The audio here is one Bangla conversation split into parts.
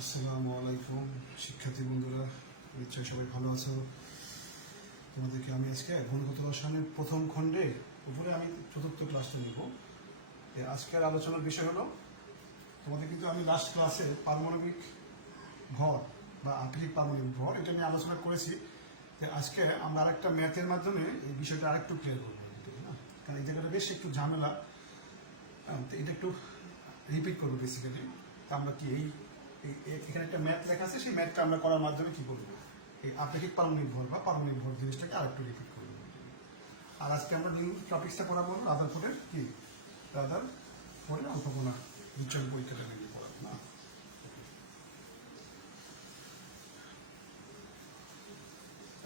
আসসালামু আলাইকুম শিক্ষার্থী বন্ধুরা, নিশ্চয়ই সবাই ভালো আছো। তোমাদেরকে আমি আজকে ঘনগত রসায়নের প্রথম খণ্ডে উপরে আমি চতুর্থ ক্লাসটা নেব। আজকের আলোচনার বিষয় হলো, তোমাদের কিন্তু আমি লাস্ট ক্লাসে পারমাণবিক ভর বা আপেক্ষিক পারমাণবিক ভর এটা নিয়ে আলোচনা করেছি। আজকে আমরা আরেকটা ম্যাথের মাধ্যমে এই বিষয়টা আরেকটু ক্লিয়ার করবো, কারণ এই জায়গাটা বেশ একটু ঝামেলা। এটা একটু রিপিট করবো বেসিক্যালি। তা আমরা কি এখানে একটা ম্যাথ লেখা আছে, সেই ম্যাথটা আমরা করার মাধ্যমে কি করবো, এই আপেক্ষিক পারমাণবিক ভর বা পারমাণবিক ভর জিনিসটাকে আরেকটু রিপিট করবো। আর আজকে আমরা নিউ টপিক্সটা পড়াবো রাদারফোর্ডের কি রাদারফোর্ডের অল্পকণা বিজ্ঞান পরীক্ষাটা নিয়ে পড়াবো না।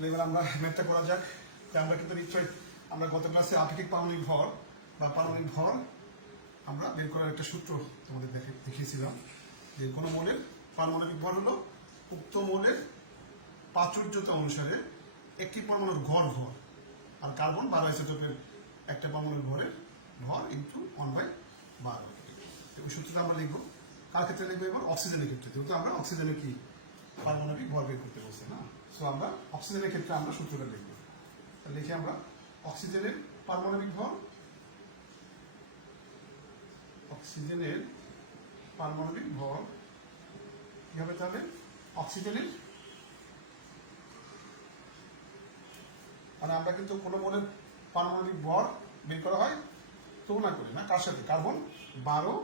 এবার আমরা ম্যাথটা করা যাক। আমরা কিন্তু নিশ্চয়ই আমরা গত ক্লাসে আপেক্ষিক পারমাণবিক ভর বা পারমাণবিক ভর আমরা বের করার একটা সূত্র তোমাদের দেখিয়েছিলাম, যে কোনো মৌলের পারমাণবিক ভর হলো উক্ত মৌলের প্রাচুর্যতা অনুসারে একটি পরমাণুর গড় ভর, আর কার্বন 12 আইসোটোপের একটা পরমাণুর ভরের ভর ইন্টু 1/12। ওই সূত্রটা আমরা লিখবো। কার ক্ষেত্রে লিখবো? এবার অক্সিজেনের ক্ষেত্রে, যেহেতু আমরা অক্সিজেনের কি পারমাণবিক ভর বের করতে বলছি না। সো আমরা অক্সিজেনের ক্ষেত্রে আমরা সূত্রটা লিখবো। লিখে আমরা অক্সিজেনের পারমাণবিক ভর, অক্সিজেনের পারমাণবিক ভর কি হবে তাহলে? অক্সিজেনের, মানে আমরা কিন্তু কোনো মৌলের পারমাণবিক ভর বের করা হয় তুলনা করি না কার সাথে? কার্বন 12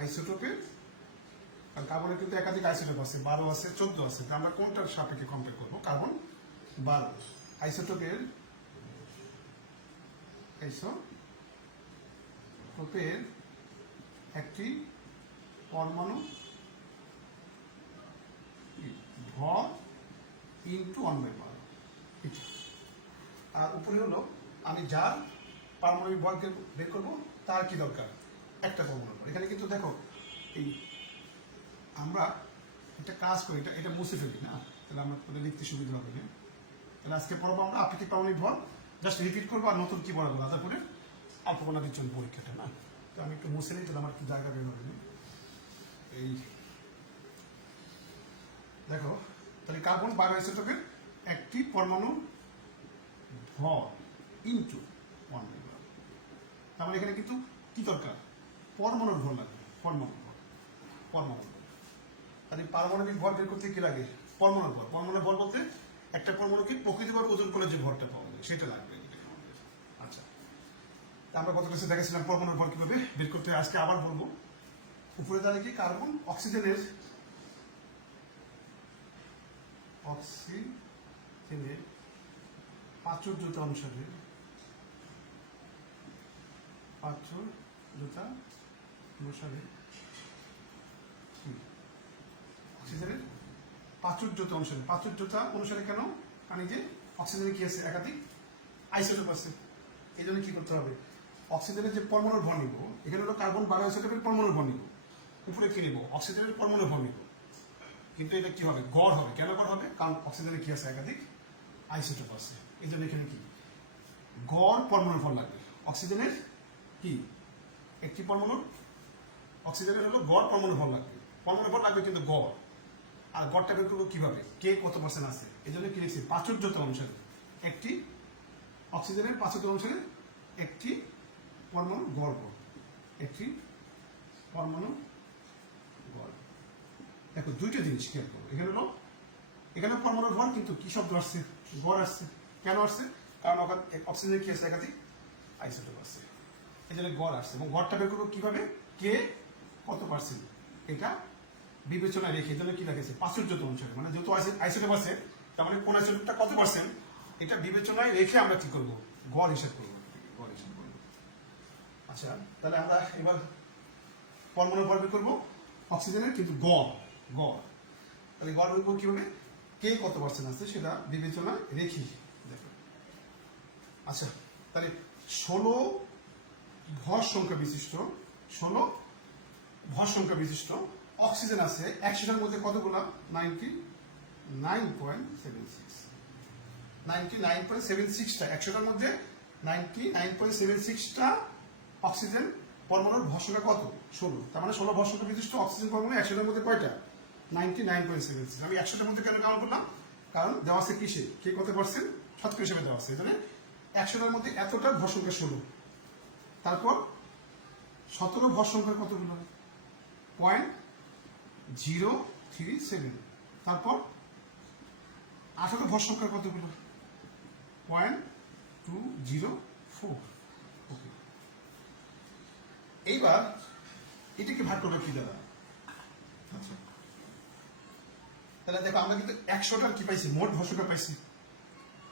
আইসোটোপের। কারণ কার্বনের কিন্তু একাধিক আইসোটোপ আছে, 12 আছে, 14 আছে। আমরা কোনটার সাপেক্ষে কম্পেয়ার করবো? কার্বন 12 আইসোটোপের একটি পরমাণু ভর ইন্টু 1/12। আর উপরে হলো আমি যার পারমাণবিক ভর বের করবো তার কি দরকার? একটা পরমাণু ভর। এখানে কিন্তু দেখো, এই আমরা একটা কাজ করি, এটা মুছে ফেলি না, তাহলে আমরা লিখতে সুবিধা হবে না। তাহলে আজকে পড়বো আমরা আপেক্ষিক পারমাণবিক ভর, জাস্ট রিপিট করবো। আর নতুন কি পড়াবো? রাদারফোর্ডের অল্পকণা বিচ্ছুরণ পরীক্ষাটা না। তো আমি একটু মুছে নিই, তাহলে আমার একটু জায়গা বের হবে। এই দেখো, তাহলে কার্বন 12 আইসোটোপের একটি পরমাণু ভর ইন্টু 1/12। তার মানে এখানে কিন্তু কি দরকার? পরমাণুর ভর লাগবে, পরমাণুর ভর। তাহলে পারমাণবিক ভর বের করতে কি লাগে? পরমাণুর ভর। পরমাণুর ভর বলতে একটা পরমাণুকে প্রকৃতিভর ওজন করে যে ভরটা পাওয়া যায় সেটা লাগবে। আচ্ছা, আমরা গত ক্লাসে দেখেছিলাম পরমাণুর ভর কিভাবে বের করতে হয়। আজকে আবার বলবো। উপরে দাঁড়িয়ে কি কার্বন অক্সিজেনের প্রাচুর্যতা অনুসারে অক্সিজেনের প্রাচুর্যতা অনুসারে কেন? কারণ এই যে অক্সিজেনের কি আছে? একাধিক আইসোটোপ আছে। এই জন্য কি করতে হবে? অক্সিজেনের যে পরমাণুর ভর নিব, এখানে হলো কার্বন 12 আইসোটোপের পরমাণুর ভর নিব। উপরে কি নিব? অক্সিজেনের পরমাণুর ভর নিব। কিন্তু এটা কি হবে? গড় হবে। কেন গড় হবে? কারণ অক্সিজেনের কি আছে? একাধিক আইসোটোপ আছে। এই জন্য এখানে কি গড় পরমাণুর ভর লাগবে। অক্সিজেনের কি একটি পরমাণুর, অক্সিজেনের হলো গড় পরমাণু ভর লাগবে। পরমাণু ভর লাগবে কিন্তু গড়। আর গড়টা বের করবো কিভাবে? কে কত পার্সেন্ট আছে? এই জন্য কি লিখছি? প্রাচুর্যতা অনুসারে একটি, অক্সিজেনের প্রাচুর্য অনুসারে একটি পরমাণু গড় ভর, একটি পরমাণু গড়। দেখো, দুইটা জিনিস খেয়াল করবো। এখানে হলো, এখানে পরমাণুর ভর, কিন্তু কি শব্দ আসছে? গড় আসছে। কেন আসছে? কারণ অক্সিজেনের কি আছে? একাধিক আইসোটোপ আছে। এই জন্য গড় আসছে। এবং গড়টা বের করবো কিভাবে? কে কত পার্সেন্ট, এটা বিবেচনায় রেখে। এই জন্য কি রেখেছে? প্রাচুর্যতা অনুসারে। মানে যেহেতু আইসোটোপ আছে, তার মানে কোন আইসোটোপটা কত পার্সেন্ট, এটা বিবেচনায় রেখে আমরা কি করবো? গড় হিসাব করবো। আচ্ছা, তাহলে আমরা এবার পরমাণুর ভর বের করবো অক্সিজেনের, কিন্তু গড়। তাহলে গড় বের করবো কিভাবে? কে কত পার্সেন্ট আছে সেটা বিবেচনা রেখি। দেখো, আচ্ছা, তাহলে 16 ভর সংখ্যা বিশিষ্ট অক্সিজেন আছে 100টার মধ্যে কতগুলো? 99.76টা। 100টার মধ্যে 99.76টা অক্সিজেন পরমাণুর ভর সংখ্যা কত? 16। তার মানে 16 ভর সংখ্যা বিশিষ্ট অক্সিজেন পরমাণু 100টার মধ্যে কয়টা? 99.76। আমি 100টার মধ্যে কেন কাউন্ট করলাম? কারণ দেওয়া আছে কিসে, কে কত পার্সেন্ট শতকরা হিসেবে দেওয়া আছে। এখানে 100টার মধ্যে এতটা ভর সংখ্যা 16। তারপর 17 ভর সংখ্যা কতগুলো? 0.037। তারপর 18 ভর সংখ্যা কতগুলো? 0.204। ওকে, এইবার এটাকে ভাগ করবে কি দ্বারা? আচ্ছা, তাহলে দেখো আমরা কিন্তু 100টার কি পাইছি? মোট ভর সংখ্যা পাইছি।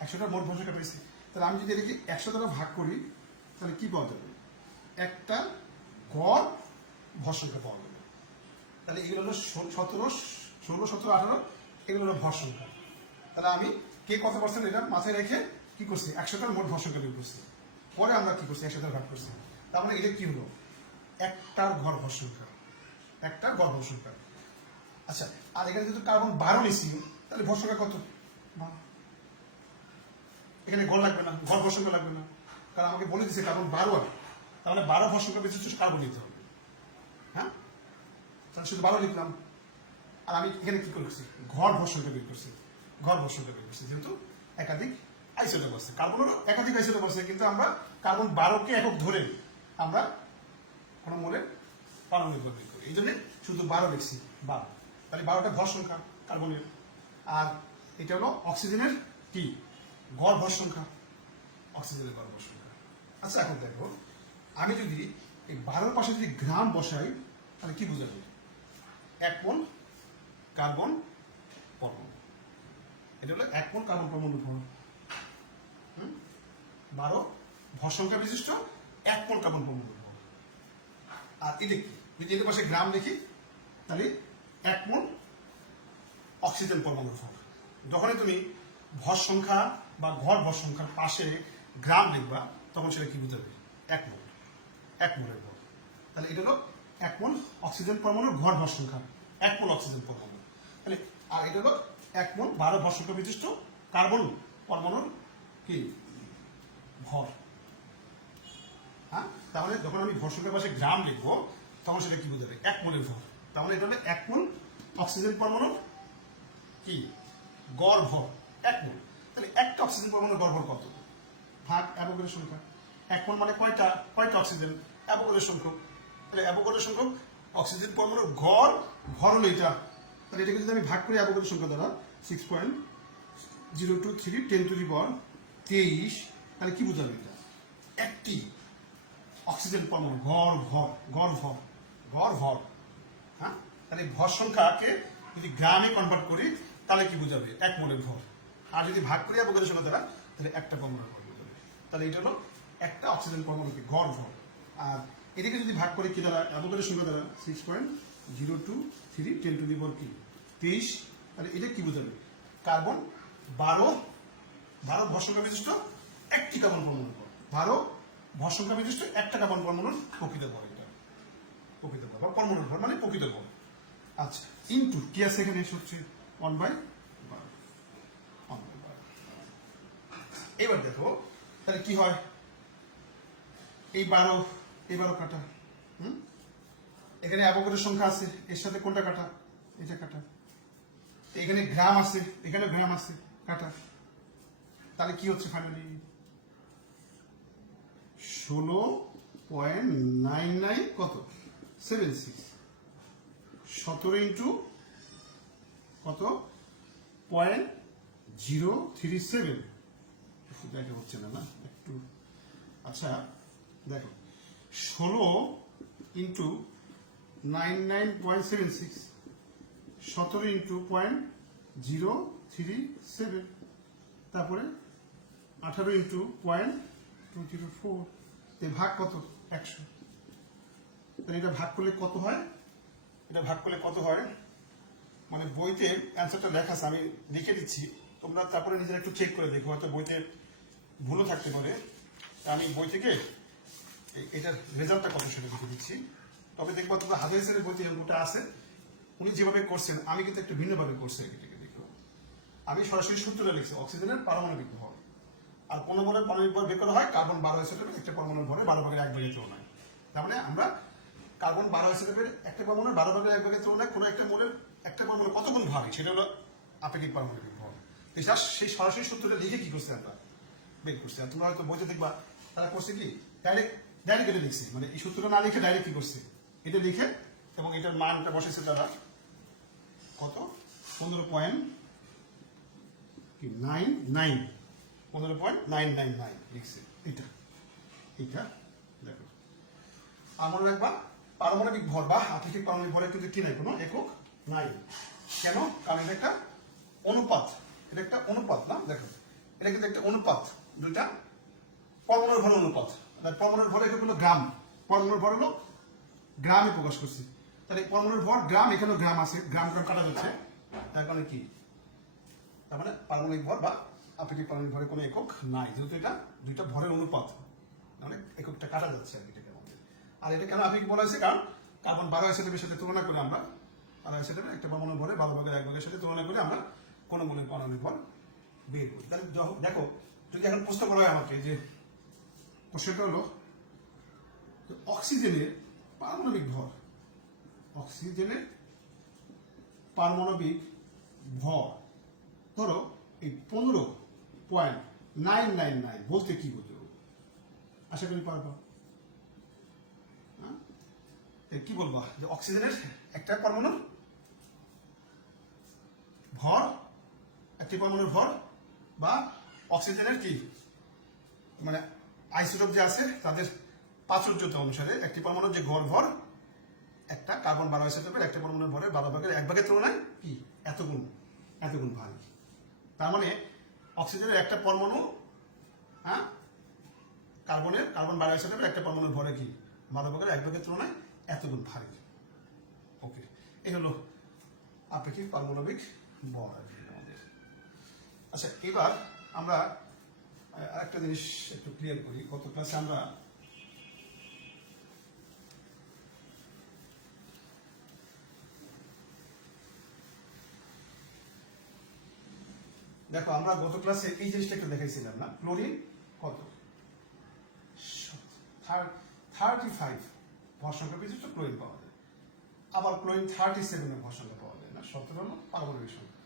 100টার মোট ভর সংখ্যা পাইছি। তাহলে আমি যদি এটাকে 100 দ্বারা ভাগ করি তাহলে কি পাওয়া যাবে? একটা গড় ভর সংখ্যা পাওয়া যাবে। তাহলে এগুলো হলো 17, 16, 17, 18, এগুলো হলো ভর সংখ্যা। তাহলে আমি কে কত পার্সেন্ট এটা মাথায় রেখে কি করছি? 100টার মোট ভর সংখ্যা বের করছি। পরে আমরা কি করছি? 100 দ্বারা ভাগ করছি। তার মানে এটা কি হলো? একটার গড় ভর সংখ্যা। একটা গড় ভর সংখ্যা। আচ্ছা, আর এখানে যদি কার্বন 12 নিছি তাহলে ভর সংখ্যা কত? 12। এখানে গড় লাগবে না, গড় ভর সংখ্যা লাগবে না, কারণ আমাকে বলে দিচ্ছে কার্বন 12 আছে। তাহলে 12 ভর সংখ্যা বিশিষ্ট কার্বন নিতে হবে। হ্যাঁ, তাহলে শুধু 12 লিখলাম। আর আমি এখানে কি করছি? গড় ভর সংখ্যা বের করছি। গড় ভর সংখ্যা বের করছি, যেহেতু একাধিক আইসোটোপ আছে। কার্বনেরও একাধিক আইসোটোপ আছে, কিন্তু আমরা কার্বন 12কে একক ধরে আমরা কোনো মোলে পারমাণবিক বের করি। এই জন্য শুধু 12 লিখছি, 12। তাহলে 12টা ভর সংখ্যা কার্বনের। আর এটা হলো অক্সিজেনের কি? গড় ভর সংখ্যা। অক্সিজেনের গড় ভর সংখ্যা। আচ্ছা, এখন দেখো আমি যদি এই 12 পাশে যদি গ্রাম বসাই তাহলে কি বোঝাবে? 1 মোল কার্বন পরমাণু। এটা হলো 1 মোল কার্বন পরমাণু ভর। 12 ভর সংখ্যা বিশিষ্ট 1 মোল কার্বন পরমাণু ভর। আর এটা কি? যদি এর পাশে গ্রাম লিখি তাহলে 1 মোল অক্সিজেন পরমাণুর ভর। যখনই তুমি ভর সংখ্যা বা গড় ভর সংখ্যার পাশে গ্রাম লিখবা তখন সেটা কি বুঝাবে? 1 মোল। 1 মোলের ভর। তাহলে এটা হলো 1 মোল অক্সিজেন পরমাণুর গড় ভর সংখ্যা। 1 মোল অক্সিজেন পরমাণু। তাহলে আর এটা হলো 1 মোল 12 ভর সংখ্যা বিশিষ্ট কার্বন পরমাণুর কি ভর। হ্যাঁ, তাহলে যখন আমি ভর সংখ্যার পাশে গ্রাম লিখবো তখন সেটা কি বোঝাবে? 1 মোলের ভর। তাহলে এটা হলো 1 মোল অক্সিজেন পরমাণুর কি গড় ভর। 1 মোল। তাহলে একটা অক্সিজেন পরমাণুর গড় ভর কত? ভাগ অ্যাভোগাড্রোর সংখ্যা। 1 মোল মানে কয়টা অক্সিজেন? অ্যাভোগাড্রোর সংখ্যক। তাহলে অ্যাভোগাড্রোর সংখ্যক অক্সিজেন পরমাণুর গড় ভর হলো এটা। তাহলে এটাকে যদি আমি ভাগ করি অ্যাভোগাড্রোর সংখ্যা দ্বারা 6.023 10⁻23, তাহলে কি বোঝাবে এটা? একটি অক্সিজেন পরমাণু গড় ভর। গড় ভর, গড় ভর। হ্যাঁ, তাহলে ভর সংখ্যাকে যদি গ্রামে কনভার্ট করি তাহলে কি বোঝাবে? 1 মোলের ভর। আর যদি ভাগ করি অ্যাভোগাড্রোর সংখ্যা দ্বারা তাহলে একটা পরমাণুর ভর বোঝাবে। তাহলে এটা হলো একটা অক্সিজেন পরমাণুকে গড় ভর। আর এদিকে যদি ভাগ করি কি দ্বারা? অ্যাভোগাড্রোর সংখ্যা দ্বারা 6.023 10⁻23, তাহলে এটা কি বোঝাবে? কার্বন 12 ভর সংখ্যা বিশিষ্ট একটি কার্বন পরমাণুর ভর। 12 ভর সংখ্যা বিশিষ্ট একটা কার্বন পরমাণুর প্রকৃত ভর। এটা প্রকৃত ভর বা পরমাণুর ভর মানে প্রকৃত ভর। আচ্ছা, ইনটু কি আছে এখানে? হচ্ছে 1/12। এবার দেখো তাহলে কি হয়? এই 12 কাটা। এখানে অ্যাভোগাড্রোর সংখ্যা আছে, এর সাথে কোনটা কাটা? এটা কাটা। এখানে গ্রাম আছে, এখানে গ্রাম আছে, কাটা। তাহলে কি হচ্ছে ফাইনালি? 16.99 কত? 76। 17 ইন্টু কত? 0.037। দেখা হচ্ছে না একটু। আচ্ছা দেখো, 16 ইন্টু 99.76, 17 ইন্টু 0.037, তারপরে 18 ইন্টু 0.204, ভাগ কত? 100। তাহলে এটা ভাগ করলে কত হয়? এটা ভাগ করলে কত হয়? মানে বইতে অ্যান্সারটা লেখা আছে, আমি লিখে দিচ্ছি, তোমরা তারপরে নিজেরা একটু চেক করে দেখো, হয়তো বইতে ভুলও থাকতে পারে। আমি বই থেকে এটার রেজাল্টটা কত সেটা লিখে দিচ্ছি। তবে দেখবো তোমরা হাজার স্যারের বইতে অঙ্কটা আছে, উনি যেভাবে করছেন আমি কিন্তু একটু ভিন্নভাবে করছি। এটাকে দেখো, আমি সরাসরি সূত্রটা লিখছি অক্সিজেনের পারমাণবিক ভর। আর কোন বলের পারমাণবিক ভর বের করা হয় কার্বন 12 আইসোটোপের একটা পরমাণুর ভরে 12 ভাগের 1 ভাগের তুলনায়। তার মানে আমরা কার্বন 12 আইসোটোপের একটা পরমাণুর 12 ভাগের 1 ভাগের তুলনায় কোনো একটা মোলের একটা পরমাণু কত গুণ ভারী সেটা হলো আপেক্ষিক পারমাণবিক ভর। সেই সরাসরি সূত্রটা লিখে কি করছে আমরা বের করছি। আর তোমরা হয়তো বইতে দেখবা তারা করছে কি ডাইরেক্ট এটা লিখছে, মানে এই সূত্রটা না লিখে ডাইরেক্ট কি করছে এটা লিখে এবং এটার মানটা বসেছে তারা কত 15.999 লিখছে। এটা দেখো আর মনে রাখবা পারমাণবিক ভর বা আপেক্ষিক পারমাণবিক ভরের কিন্তু কি নাই কোনো একক নাই। কেন? কারণ এটা একটা অনুপাত, না দেখো এটা কিন্তু একটা অনুপাত, দুইটা পরমাণুর ভর অনুপাত। পরমাণুর ভর এটা হলো গ্রাম, পরমাণুর ভর হলো গ্রামে প্রকাশ করছি। তাহলে পরমাণুর ভর গ্রাম, এখানেও গ্রাম আছে, গ্রাম কাটা যাচ্ছে, তার কারণে কি তার মানে পারমাণবিক ভর বা আপেক্ষিক পারমাণবিক ভরের কোনো একক নাই, যেহেতু এটা দুইটা ভরের অনুপাত, মানে এককটা কাটা যাচ্ছে আর এটাকে আমাদের। আর এটা কেন আপেক্ষিক বলা হয়েছে? কারণ কার্বন 12 আইসোটোপের সাথে তুলনা করে আমরা 12 আইসোটোপের একটা পরমাণুর ভরে 12 ভাগের 1 ভাগের সাথে তুলনা করে আমরা কোন মূলের পারমাণবিক ভর বের করি। তাহলে দেখো যদি এখন প্রশ্ন করা হয় আমাকে যে প্রশ্নটা হলো অক্সিজেনের পারমাণবিক ভর, অক্সিজেনের পারমাণবিক ভর ধরো এই 15.999 বলতে কি বোঝো? আশা করি পারবো। কি বলবা যে অক্সিজেনের একটা পরমাণুর ভর, একটি পরমাণুর ভর বা অক্সিজেনের কি মানে আইসোটোপ যে আছে তাদের প্রাচুর্যতা অনুসারে একটি পরমাণুর যে গড় ভর একটা কার্বন 12 আইসোটোপের একটা পরমাণুর ভরের 12 ভাগের 1 ভাগের তুলনায় কি এত গুণ ভারী। তার মানে অক্সিজেনের একটা পরমাণু কার্বন 12 আইসোটোপের একটা পরমাণুর ভরে কি 12 ভাগের 1 ভাগের তুলনায় এত গুণ ভারী। ওকে, এই হলো আপেক্ষিক পারমাণবিক ভর আমাদের। আচ্ছা, এবার আমরা আরেকটা জিনিস একটু ক্লিয়ার করি। গত ক্লাসে আমরা দেখো আমরা গত ক্লাসে এই জিনিসটা একটু দেখাইছিলাম না, ক্লোরিন কত 35 ভর সংখ্যা বিশিষ্ট ক্লোরিন পাওয়া যায়, আবার ক্লোরিন 37 এর ভর সংখ্যা পাওয়া যায় না, 17 হলো পারমাণবিক সংখ্যা।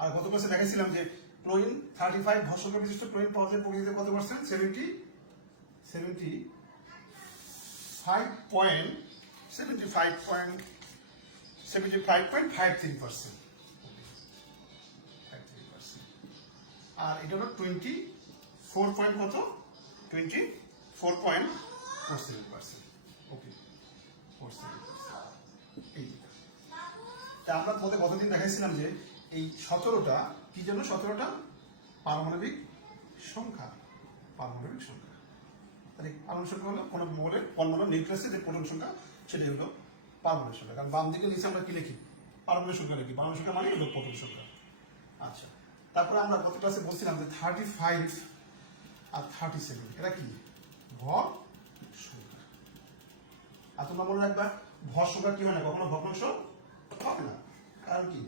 আর গত ক্লাসে দেখাইছিলাম যে ক্লোরিন 35 ভর সংখ্যা বিশিষ্ট ক্লোরিন পাওয়া যায় প্রকৃতিতে কত পার্সেন্ট? 75.53%। আর এটা হলো 24.47%। ওকে, 47%। এই তা আমরা তোমাদের গতদিন দেখাইছিলাম যে এই 17টা কি জন্য? 17টা পারমাণবিক সংখ্যা। তাহলে পারমাণবিক সংখ্যা হলো কোন মোলের পরমাণু নিউক্লিয়াসের যে প্রোটন সংখ্যা সেটাই হলো পারমাণবিক সংখ্যা। কারণ বাম দিকে নিচে আমরা কি লিখি? পারমাণবিক সংখ্যা লিখি। পারমাণবিক সংখ্যা মানে হলো প্রোটন সংখ্যা। আচ্ছা, তারপরে আমরা গত ক্লাসে বলছিলাম যে 35 আর 37 এটা কি ভর সংখ্যা। আর তোমরা মনে রাখবা ভর সংখ্যা কি হয় না, কখনো ভগ্নাংশ হবে না। কারণ কি?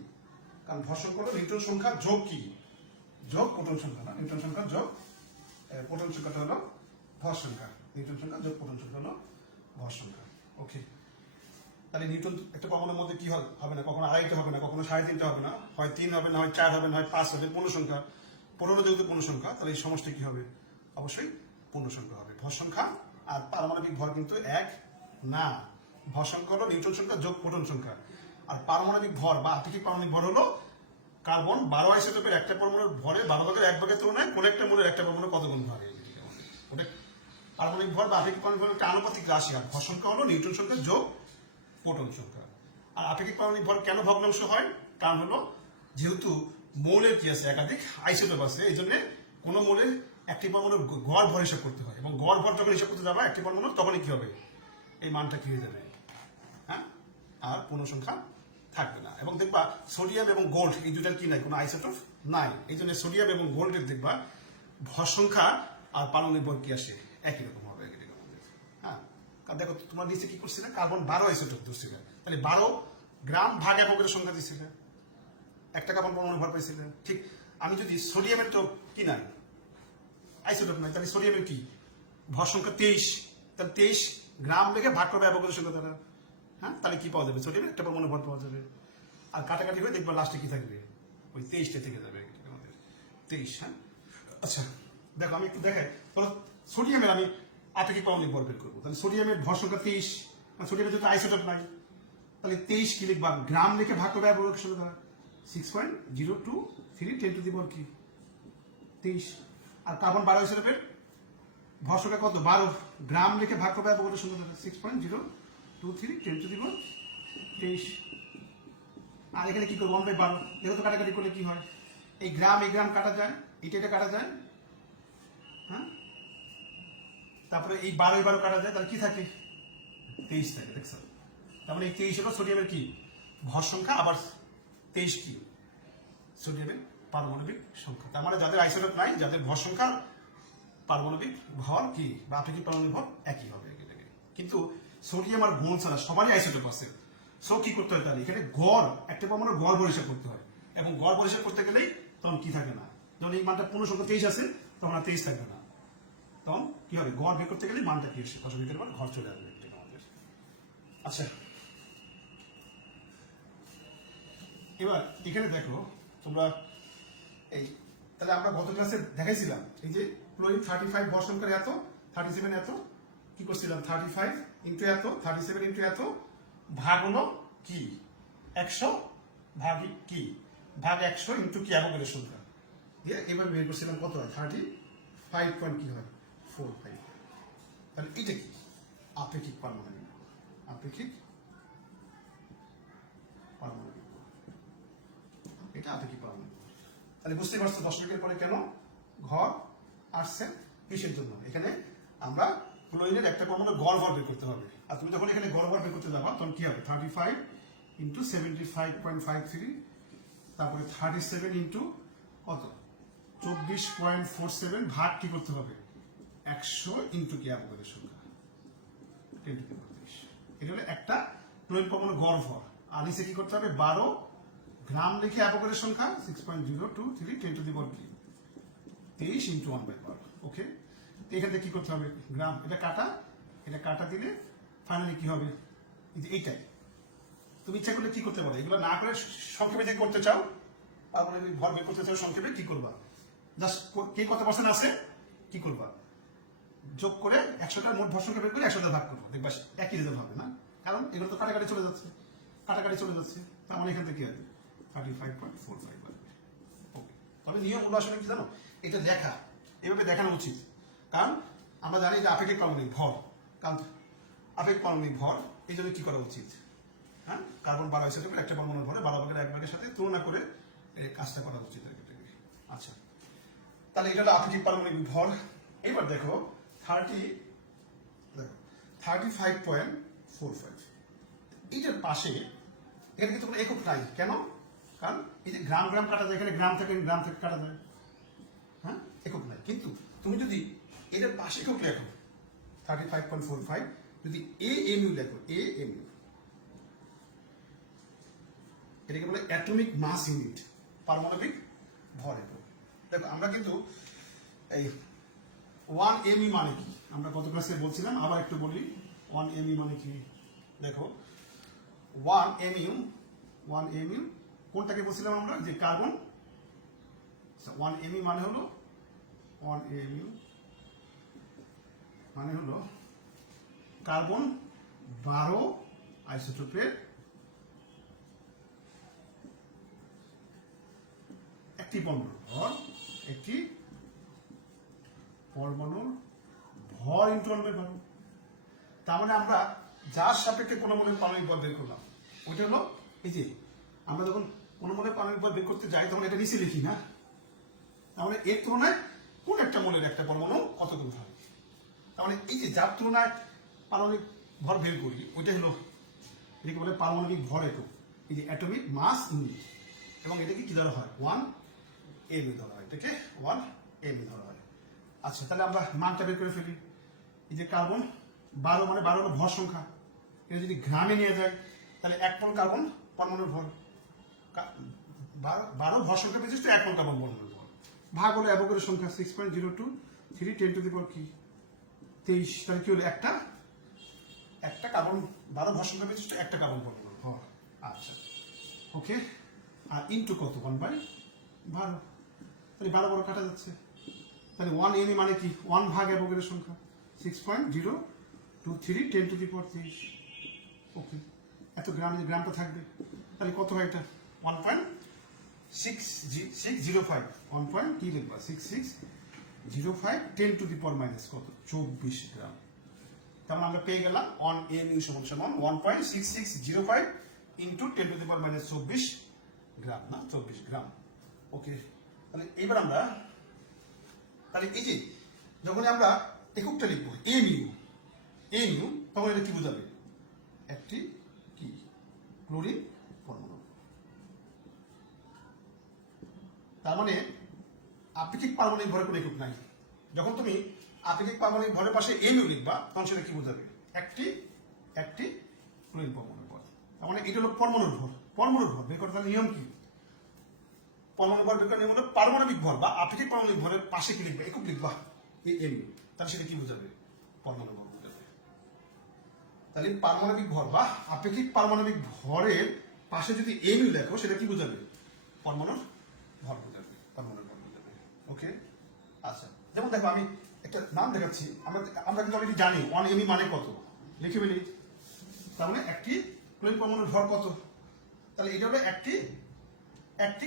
কারণ ভর সংখ্যা হলো নিউটন সংখ্যা যোগ কি যোগ প্রোটন সংখ্যা, না নিউটন সংখ্যা যোগ প্রোটন সংখ্যাটা হলো ভর সংখ্যা, নিউটন সংখ্যা যোগ প্রোটন সংখ্যা হলো ভর সংখ্যা। ওকে, তাহলে নিউটন একটা পরমাণুর মধ্যে কি হবে না, কখনো আড়াইটা হবে না, কখনো 3.5 হবে না, হয় 3 হবে না, হয় 4 হবে না, হয় 5 হবে, পূর্ণ সংখ্যা। প্রোটনও যেহেতু পূর্ণ সংখ্যা, তাহলে এই সমষ্টি কি হবে? অবশ্যই পূর্ণ সংখ্যা হবে। ভর সংখ্যা আর পারমাণবিক ভর কিন্তু এক না। ভর সংখ্যা হলো নিউটন সংখ্যা যোগ প্রোটন সংখ্যা, আর পারমাণবিক ভর বা আপেক্ষিক পারমাণবিক ভর হলো কার্বন 12 আইসোটোপের একটা পরমাণুর ভরে 12 ভাগের 1 ভাগের তুলনায় কোন একটা মূলের একটা পরমাণু কত গুণ ভারী। ওটা পারমাণবিক ভর বা আপেক্ষিক পারমাণবিক ভরের একটা আনুপাতিক রাশি। আর ভর সংখ্যা হলো নিউটন সংখ্যা যোগ প্রোটন সংখ্যা। আর আপেক্ষিক পারমাণবিক ভর কেন ভগ্নাংশ হয়? কারণ হলো যেহেতু মৌলের কি আছে একাধিক আইসোটোপ আছে, এই জন্য কোনো মৌলের একটি পরমাণুর গড় ভর হিসাব করতে হয়, এবং গড় ভর যখন হিসাব করতে যাবে একটি পরমাণু, তখনই কি হবে? এই মানটা কি হয়ে যাবে? হ্যাঁ, আর পূর্ণ সংখ্যা থাকবে না। এবং দেখবা সোডিয়াম এবং গোল্ড এই দুটার কি নাই, কোনো আইসোটোপ নাই। এই জন্য সোডিয়াম এবং গোল্ডের দেখবা ভর সংখ্যা আর পারমাণবিক ভর কি আসে একই রকম হবে। হ্যাঁ, কারণ দেখো তোমার নিচে কি করছিলে, কার্বন 12 আইসোটোপ ধরছিলে, তাহলে 12 গ্রাম ভাগ এককের সংখ্যা দিছিলে, একটা কার্বন পরমাণু ভর পাইছিলে। ঠিক আমি যদি সোডিয়ামের তো কি নাই আইসোটোপ নাই, তাহলে সোডিয়ামের কি ভর সংখ্যা 23, তাহলে 23 গ্রাম লিখে ভাগ করবে অ্যাভোগাড্রোর সংখ্যা দ্বারা। হ্যাঁ, তাহলে কি পাওয়া যাবে? সোডিয়ামের একটা পরমাণু ভর পাওয়া যাবে। আর কাটাকাটি হয়ে দেখবা লাস্টে কি থাকবে? ওই 23টা থেকে যাবে আমাদের 23। হ্যাঁ, আচ্ছা দেখো আমি একটু দেখাই। তাহলে সোডিয়ামের আমি আপেক্ষিক পারমাণবিক ভর বের করবো। তাহলে সোডিয়ামের ভর সংখ্যা 23, সোডিয়ামের যেহেতু আইসোটোপ নাই, তাহলে 23 কি লিখবা? গ্রাম লিখে ভাগ করবে অ্যাভোগাড্রোর সংখ্যা দ্বারা। 6.023 10 টু দি পাওয়ার কি 23। আর কার্বন 12 আইসোটোপের ভর সংখ্যা কত? 12। গ্রাম লিখে ভাগ করবে অ্যাভোগাড্রোর সংখ্যা দ্বারা। 6.023 10 টু দি পাওয়ার 23। আর এখানে কি করবো? 1/12। দেখো তো কাটাকাটি করলে কি হয়? এই গ্রাম কাটা যায়, এটা কাটা যায়। হ্যাঁ, তারপরে এই 12 কাটা যায়, তাহলে কি থাকে? 23 থাকে। দেখছো? তার মানে এই 23 হলো সোডিয়ামের কি ভর সংখ্যা, আবার 23 কি সোডিয়ামের পারমাণবিক সংখ্যা। তার মানে যাদের আইসোটোপ নাই, যাদের ভর সংখ্যা পারমাণবিক ভর কি বা আপেক্ষিক পারমাণবিক ভর একই হবে। কিন্তু সোডিয়াম আর গোল ছাড়া সবারই আইসোটোপ আছে। সো কি করতে হয়? তাহলে এখানে গড় একটা পরমাণুর গড় পরিষ্কার করতে হয়, এবং গড় পরিষ্কার করতে গেলেই তখন কি থাকে না, যখন এই মানটা পূর্ণ সংখ্যা 23 আছে, তখন আর 23 থাকবে না। তখন কি হবে? গড় বের করতে গেলে মানটা কি আসে? দশমিকের পর ঘর চলে আসবে আমাদের। আচ্ছা, এবার এখানে দেখো তোমরা, এই তাহলে আমরা গত ক্লাসে দেখাইছিলাম এই যে ক্লোরিন 35 ভর সংখ্যার এত, 37 এত, কি করছিলাম? 35 ইন্টু এত, 37 ইন্টু এত, ভাগ হলো কি 100, ভাগ কি ভাগ 100 ইন্টু কি অ্যাভোগাড্রোর সংখ্যা দিয়ে এবার বের করছিলাম কত হয়? 35 পয়েন্ট কি হয়? 45। তাহলে এটা কি? আপেক্ষিক পারমাণবিক ভর। আপেক্ষিক পারমাণবিক ভর, এটা আপেক্ষিক পারমাণবিক ভর। তাহলে বুঝতে পারছো দশমিকের পরে কেন ঘর আসছে? কিসের জন্য? এখানে আমরা ক্লোরিনের একটা পরমাণু গড় ভর বের করতে হবে। আর তুমি যখন এখানে গড় ভর বের করতে যাবা, তখন কি হবে? 35 ইন্টু 75.53, তারপরে 37 ইন্টু কত? 24.47, ভাগ কি করতে হবে? 100 ইন্টু কি অ্যাভোগাড্রোর সংখ্যা 10 টু দি পাওয়ার 23। এটা হলো একটা ক্লোরিন পরমাণু গড় ভর। আর নিচে কি করতে হবে? 12 গ্রাম লিখে অ্যাভোগাড্রোর সংখ্যা 6.023 10 টু দি পাওয়ার কি 23 ইন্টু 1/12। ওকে, এখান থেকে কি করতে হবে? গ্রাম এটা কাটা দিলে ফাইনালি কি হবে? এইটাই তুমি ইচ্ছা করলে কি করতে পারো, এগুলো না করে সংক্ষেপে যদি করতে চাও, তারপরে ভর বের করতে চাও সংক্ষেপে, কি করবা? জাস্ট কে কত পার্সেন্ট আছে কি করবা? যোগ করে 100টার মোট ভর সংখ্যা বের করে 100টা ভাগ করবো, দেখবা একই রেজাল্ট হবে না, কারণ এগুলো তো কাটাকাটি চলে যাচ্ছে। তার মানে এখান থেকে কি হবে? 35.45 আসবে। ওকে, তবে নিয়ম হলো আসলে কি জানো? এটা লেখা এভাবে দেখানো উচিত, কারণ আমরা জানি যে আপেক্ষিক পারমাণবিক ভর, কারণ আপেক্ষিক পারমাণবিক ভর এই জন্য কি করা উচিত? হ্যাঁ, কার্বন 12 আইসোটোপের একটা পরমাণুর ভরে 12 ভাগের 1 ভাগের সাথে তুলনা করে এই কাজটা করা উচিত। আচ্ছা, তাহলে এটা হলো আপেক্ষিক পারমাণবিক ভর। এবার দেখো 35.45, এইটার পাশে এখানে কিন্তু কোনো একক নাই। কেন? কারণ এই যে গ্রাম কাটা যায়, এখানে গ্রাম থেকে কাটা যায়। হ্যাঁ, একক নাই। কিন্তু তুমি যদি এটার পাশে একক লেখো 35.45, যদি AMU লেখো, AMU এটাকে বলে অ্যাটমিক মাস ইউনিট, পারমাণবিক ভর একক। দেখো আমরা কিন্তু এই 1 MU মানে কি আমরা গত ক্লাসে বলছিলাম, আবার একটু বলি 1 MU মানে কি। দেখো 1 MU কোনটাকে বলছিলাম আমরা? যে কার্বন। 1 MU মানে হলো 1 MU মানে হলো কার্বন 12 আইসোটোপের একটি পরমাণুর ভর, একটি পরমাণুর ভর ইন্টু আণবিক ভর। তার মানে আমরা যার সাপেক্ষে কোনো মনের পারমাণবিক ভর বের করলাম, ওইটা হলো এই যে আমরা যখন কোনো মনের পারমাণবিক ভর বের করতে যাই, তখন এটা নিচে লিখি না, তার মানে এর তুলনায় কোন একটা মনের একটা পরমাণু কতগুলো হবে। তার মানে এই যে যার তুলনায় পারমাণবিক ভর বের করি, ওইটা হলো এটাকে বলে পারমাণবিক ভর একক, এই যে অ্যাটমিক মাস ইউনিট। এবং এটাকে কি ধরা হয়? 1 MU ধরা হয়, এটাকে 1 MU ধরা হয়। আচ্ছা, তাহলে আমরা মানটা বের করে ফেলি। এই যে কার্বন 12 মানে 12 হলো ভর সংখ্যা, এটা যদি গ্রামে নিয়ে যায়, তাহলে 1 মল কার্বন পরমাণুর ভর। 12 ভর সংখ্যা বিশিষ্ট 1 মল কার্বন পরমাণুর ভর, ভাগ হলো অ্যাভোগাড্রোর সংখ্যা 6.023 10 টু দি পাওয়ার কি 23। তাহলে কি হলো? একটা একটা কার্বন 12 ভর সংখ্যা বিশিষ্ট একটা কার্বন পরমাণুর ভর। আচ্ছা ওকে, আর ইনটু কত 1/12, তাহলে 12 বড় কাটা যাচ্ছে, তাহলে 1 এম মানে কি 1 ভাগ অ্যাভোগাড্রোর সংখ্যা 6.023 10 টু দি পাওয়ার 23। ওকে, এত গ্রামটা থাকবে, তাহলে কত হয় এটা 1.6605 1. কি লিখবা 6605 10 টু দি পাওয়ার মাইনাস কত 24 গ্রাম। তাহলে আমরা পেয়ে গেলাম 1 mu সমান সমান 1.6605 into 10 to the power minus 24 গ্রাম, না 24 গ্রাম। ওকে, তাহলে এইবার আমরা তাহলে এই যে যখন আমরা এককটা লিখবো mu তখন এটা কি বোঝাবে, একটি কি ক্লোরিন পরমাণু। তার মানে আপেক্ষিক পারমাণবিক ভরের কোনো একক নাই। যখন তুমি আপেক্ষিক পারমাণবিক ভরের পাশে mu লিখবা তখন সেটা কি বোঝাবে, একটি ক্লোরিন পরমাণুর ভর। তার মানে এটা হলো পরমাণুর ভর বের করার নিয়ম কি, পরমাণু ভর বের করার নিয়ম হলো পারমাণবিক ভর বা আপেক্ষিক পারমাণবিক ভরের পাশে কি লিখবা, একক লিখবা mu, তাহলে সেটা কি বোঝাবে, পরমাণু ভর বোঝাবে। তাহলে পারমাণবিক ভর বা আপেক্ষিক পারমাণবিক ভরের পাশে যদি mu লেখো সেটা কি বোঝাবে, পরমাণুর ভর বোঝাবে, পরমাণুর ভর বোঝাবে। ওকে, আচ্ছা যেমন দেখো আমি একটা নাম দেখাচ্ছি, আমরা কিন্তু অলরেডি জানি 1 mu মানে কত, লিখে ফেলি। তার মানে একটি ক্লোরিন পরমাণুর ভর কত, তাহলে এটা হলো একটি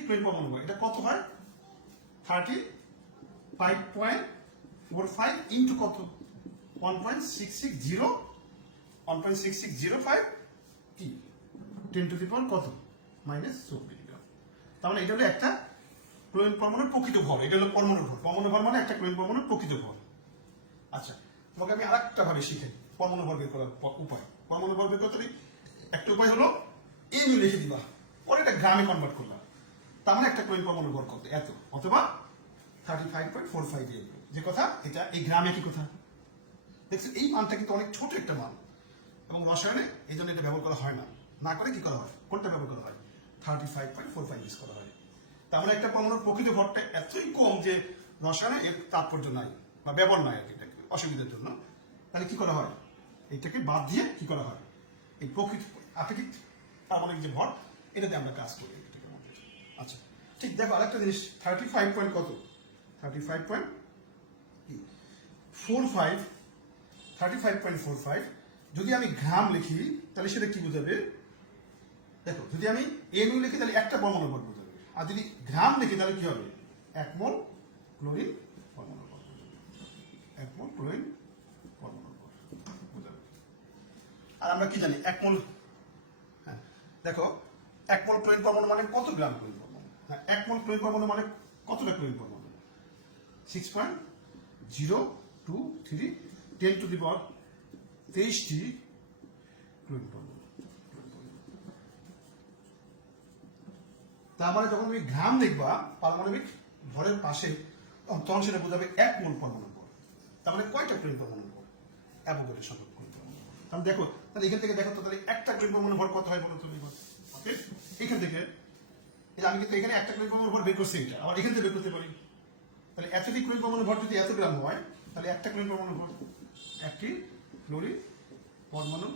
ক্লোরিন পরমাণু ভর। এটা কত হয় 35.45 ইন্টু কত 1.6605 কি 10 টু দি পাওয়ার কত মাইনাস 24 গ্রাম। তার মানে এটা হলো একটা ক্লোরিন পরমাণুর প্রকৃত ভর, এটা হলো পরমাণুর ভর মানে একটা ক্লোরিন পরমাণুর প্রকৃত ভর। আচ্ছা তোমাকে আমি আরেকটা ভাবে শিখাই পরমাণু ভর বের করার উপায়। পরমাণু ভর বের করতে একটা উপায় হলো mu লিখে দিবা, পরে এটা গ্রামে কনভার্ট করলাম, তার মানে একটা ক্লোরিন পরমাণুর ভর কত এত, অথবা 35.45 যে কথা, এটা এই গ্রামে কি কথা দেখছি, এই মানটা কিন্তু অনেক ছোট একটা মান এবং রসায়নে এই জন্য এটা ব্যবহার করা হয় না করে কি করা হয়, কোনটা ব্যবহার করা হয় 35.45 ইউজ করা হয়। তার মানে একটা পরমাণুর প্রকৃত ভরটা এতই কম যে রসায়নে এর তাৎপর্য নাই বা ব্যবহার নাই আর এটাকে অসুবিধার জন্য। তাহলে কি করা হয়, এইটাকে বাদ দিয়ে কি করা হয়, এই প্রকৃত আপেক্ষিক পারমাণবিক যে ভর এটাতে আমরা কাজ করি। আচ্ছা ঠিক দেখো আরেকটা জিনিস 35.45 যদি আমি গ্রাম লিখি তাহলে সেটা কি বোঝাবে, দেখো যদি আমি mu লিখি তাহলে একটা পরমাণু ভর বোঝাবে, আর যদি গ্রাম লিখি তাহলে কি হবে 1 মোল ক্লোরিন পরমাণু ভর বোঝাবে, 1 মোল ক্লোরিন পরমাণু ভর বোঝাবে। আর আমরা কি জানি 1 মোল, হ্যাঁ দেখো 1 মোল ক্লোরিন পরমাণু মানে কত গ্রাম ক্লোরিন পরমাণু, হ্যাঁ 1 মোল ক্লোরিন পরমাণু মানে কতটা ক্লোরিন পরমাণু 6.023 10 টু দি পাওয়ার 23টি ক্লোরিন পরমাণু। তার মানে যখন তুমি গ্রাম দেখবা পারমাণবিক ভরের পাশে তখন সেটা বোঝাবে 1 মোল পরমাণু ভর। তার মানে কয়টা ক্লোরিন পরমাণু ভর, অ্যাভোগাড্রো সংখ্যক ক্লোরিন পরমাণু। তাহলে দেখো তাহলে এখান থেকে দেখো তো তাহলে একটা ক্লোরিন পরমাণু ভর কত হয় বলো তুমি, ওকে এখান থেকে আমি কিন্তু এখানে একটা ক্লোরিন পরমাণু ভর বের করছি, এটা আবার এখান থেকে বের করতে পারি। তাহলে এতটি ক্লোরিন পরমাণু ভর যদি এত গ্রাম হয় তাহলে একটা ক্লোরিন পরমাণু ভর, একটি ক্লোরিন পরমাণু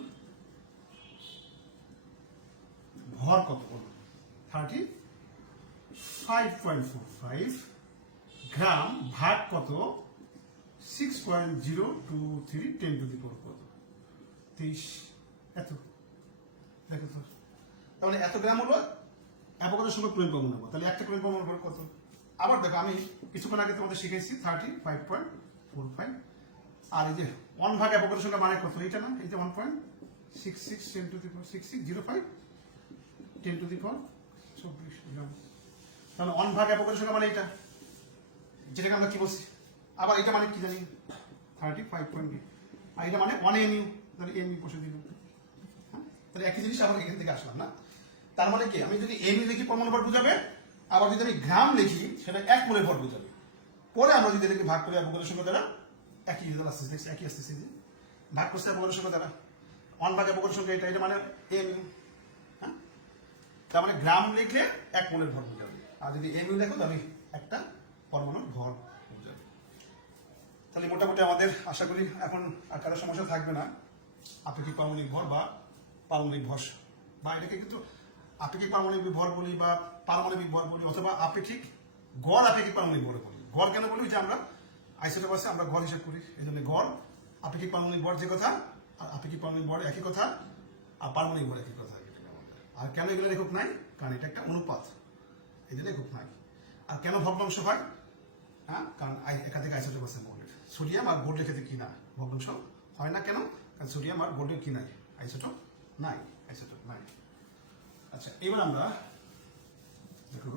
ভর কত বলো 35.45 গ্রাম ভাগ কত 6.023 10 টু দি পাওয়ার কত 23, এত দেখো তো, তাহলে এত গ্রাম হলো অ্যাভোগাড্রো সংখ্যক ক্লোরিন পরমাণু ভর। তাহলে একটা ক্লোরিন পরমাণু ভর কত, আবার দেখো আমি কিছুক্ষণ আগে তোমাদের শিখেছি 35.45, আর এই যে 1 ভাগ অ্যাভোগাড্রো সংখ্যা মানে কত, এটা না এই যে 1.66 10 to the power 6605 10 to the পাওয়ার 24 গ্রাম। তাহলে 1 ভাগ অ্যাভোগাড্রো সংখ্যা মানে এটা, যেটাকে আমরা কি বলছি, আবার এটা মানে কি জানি 35. আর এটা মানে 1 mu, তাহলে mu বসে দিলাম, তাহলে একই জিনিস আবার এখান থেকে আসলাম না। তার মানে কি আমি যদি mu লিখি পরমাণু ভর বোঝাবে, আবার যদি আমি গ্রাম লিখি সেটা 1 মোলের ভর বোঝাবে। পরে আমরা যদি এটাকে ভাগ করি অ্যাভোগাড্রো সংখ্যা দ্বারা, একই আসতেছে একই আসতেছে, ভাগ করছে অ্যাভোগাড্রো সংখ্যা দ্বারা 1 ভাগ অ্যাভোগাড্রো সংখ্যা এটা মানে mu, হ্যাঁ তার মানে গ্রাম লিখলে 1 মোলের ভর বোঝাবে, আর যদি mu লেখো তাহলে একটা পরমাণুর ভর বোঝাবে। তাহলে মোটামুটি আমাদের আশা করি এখন আর কারো সমস্যা থাকবে না। আপেক্ষিক পারমাণবিক ভর বা পারমাণবিক ভর, বা এটাকে কিন্তু আপেক্ষিক পারমাণবিক ভর বলি বা পারমাণবিক ভর বলি, অথবা আপেক্ষিক গড় আপেক্ষিক পারমাণবিক ভর বলি। গড় কেন বলি? যে আমরা আইসোটোপ আছে, আমরা গড় হিসাব করি, এই জন্য গড় আপেক্ষিক পারমাণবিক ভর যে কথা, আর আপেক্ষিক পারমাণবিক ভর একই কথা, আর পারমাণবিক ভর একই কথা। আর কেন এগুলো একক নাই? কারণ এটা একটা অনুপাত, এই জন্য একক নাই। আর কেন ভগ্নাংশ হয়? হ্যাঁ, কারণ একাধিক আইসোটোপ আছে মৌলের। সোডিয়াম আর গোল্ডের ক্ষেত্রে কি না ভগ্নাংশ হয় না কেন? কারণ সোডিয়াম আর গোল্ডের কি নাই? আইসোটোপ নাই, আইসোটোপ নাই। আচ্ছা, এবার আমরা দেখো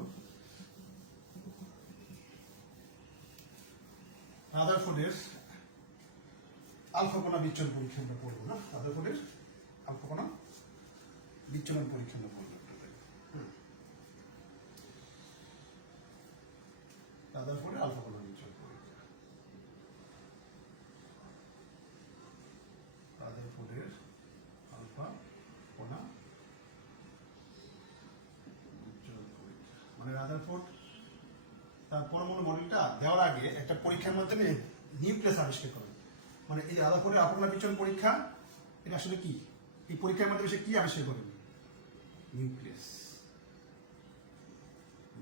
রাদারফোর্ডের আলফা কণা বিচ্ছুরণ পরীক্ষা আমরা পড়বো না? রাদারফোর্ডের আলফা কণা বিচ্ছুরণ পরীক্ষা আমরা পড়বো। রাদারফোর্ডের আলফা কণা বিচ্ছুরণ পরীক্ষা, রাদারফোর্ডের আলফা কণা বিচ্ছুরণ পরীক্ষা। মানে রাদারফোর্ড তার পরমাণু মডেলটা দেওয়ার আগে একটা পরীক্ষার মাধ্যমে নিউক্লিয়াস আবিষ্কার করে। মানে এই যে রাদারফোর্ডের আলফা কণা বিচ্ছুরণ পরীক্ষা, এটা আসলে কি? এই পরীক্ষার মাধ্যমে সে কি আবিষ্কার করে? নিউক্লিয়াস,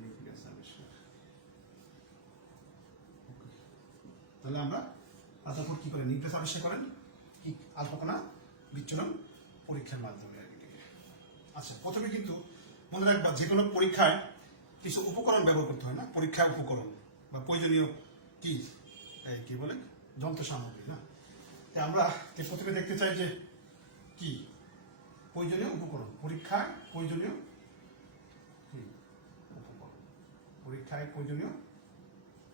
নিউক্লিয়াস আবিষ্কার। তাহলে আমরা রাদারফোর্ড কি করে নিউক্লিয়াস আবিষ্কার করেন? কি? আলফা কণা বিচ্ছুরণ পরীক্ষার মাধ্যমে। আচ্ছা, প্রথমে কিন্তু মনে রাখবা যে কোনো পরীক্ষায় কিছু উপকরণ ব্যবহার করতে হয় না? পরীক্ষা উপকরণ বা প্রয়োজনীয় কি কি বলে যন্ত্র সামগ্রী, না? আমরা প্রথমে দেখতে চাই যে কি প্রয়োজনীয় উপকরণ, পরীক্ষায় প্রয়োজনীয় কি উপকরণ, পরীক্ষায় প্রয়োজনীয়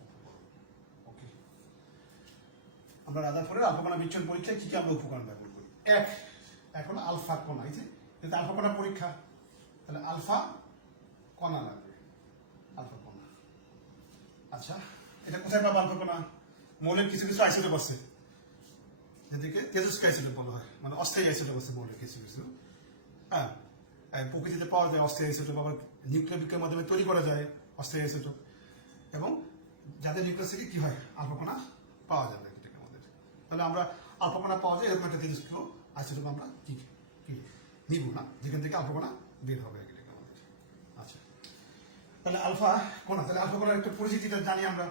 উপকরণ। ওকে, আমরা রাদারফোর্ডের আলফা কণা বিচ্ছুরণ পরীক্ষায় কি কি আমরা উপকরণ ব্যবহার করি? এখন আলফা কণা, এই যে আলফা কণা পরীক্ষা, তাহলে আলফা কণা লাগবে, আলফা কণা। আচ্ছা, এটা কোথায় পাবো আলফা কণা? মৌলের কিছু কিছু আইসোটোপ আছে যেদিকে তেজস্ক্রিয় আইসোটোপ বলা হয়, মানে অস্থায়ী আইসোটোপ আছে মৌলের কিছু কিছু। হ্যাঁ, প্রকৃতিতে পাওয়া যায় অস্থায়ী আইসোটোপ, আবার নিউক্লিয় বিক্রিয়ার মাধ্যমে তৈরি করা যায় অস্থায়ী আইসোটোপ, এবং যাদের নিউক্লিয়াস থেকে কি হয় আলফা কণা পাওয়া যাবে এটাকে আমাদের। তাহলে আমরা আলফা কণা পাওয়া যায় এরকম একটা তেজস্ক্রিয় আইসোটোপ আমরা কি নিব না, যেখান থেকে আলফা কণা বের হবে এটাকে আমাদের। আচ্ছা, তাহলে আলফা কণা, তাহলে আলফা কণার একটা পরিচিতিটা জানি আমরা।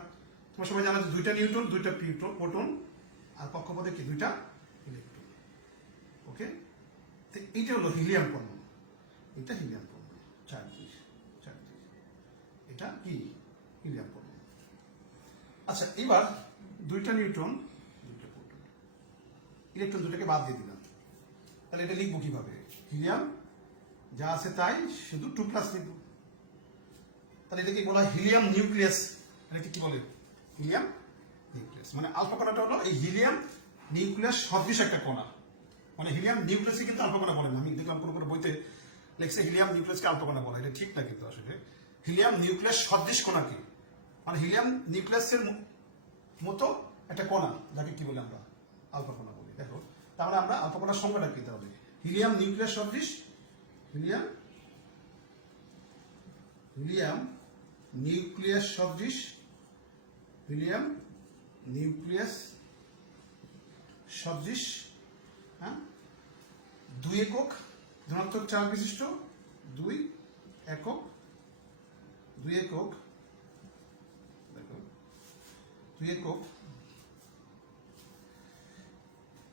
তোমার সবাই জানা যে দুইটা নিউট্রন, দুইটা প্রোটন, আর কক্ষপথে কি দুইটা ইলেকট্রন। ওকে, তো এইটা হলো হিলিয়াম পরমাণু, এটা হিলিয়াম পরমাণু, 4 এটা কি হিলিয়াম পরমাণু। আচ্ছা, এবার দুইটা নিউট্রন, দুইটা প্রোটন, ইলেকট্রন দুটাকে বাদ দিয়ে দিলাম, তাহলে এটা লিখবো কিভাবে? হিলিয়াম যা আছে তাই, শুধু 2+ লিখবো। তাহলে এটাকে বলা হয় হিলিয়াম নিউক্লিয়াস। এটাকে কি বলে? Helium nucleus. মানে আলফা কণাটা হলো এই হিলিয়াম নিউক্লিয়াস সদৃশ একটা কণা। মানে হিলিয়াম নিউক্লিয়াসকে কিন্তু আলফা কণা বলে না। আমি দেখলাম কোনো কোনো বইতে লেখছে হিলিয়াম নিউক্লিয়াসকে আলফা কণা বলে, এটা ঠিক না কিন্তু আসলে। হিলিয়াম নিউক্লিয়াস সদৃশ কণাকে, মানে হিলিয়াম নিউক্লিয়াসের মতো একটা কণা, যাকে কি বলে আমরা আলফা কণা বলি। দেখো, তাহলে আমরা আলফা কণার সংজ্ঞাটা কি তাহলে? হিলিয়াম নিউক্লিয়াস সদৃশ, হিলিয়াম নিউক্লিয়াস সদৃশ, হিলিয়াম নিউক্লিয়াস সদৃশ, হ্যাঁ, 2 একক ধনাত্মক চার্জ বিশিষ্ট, 2 একক, 2 একক, দেখো 2 একক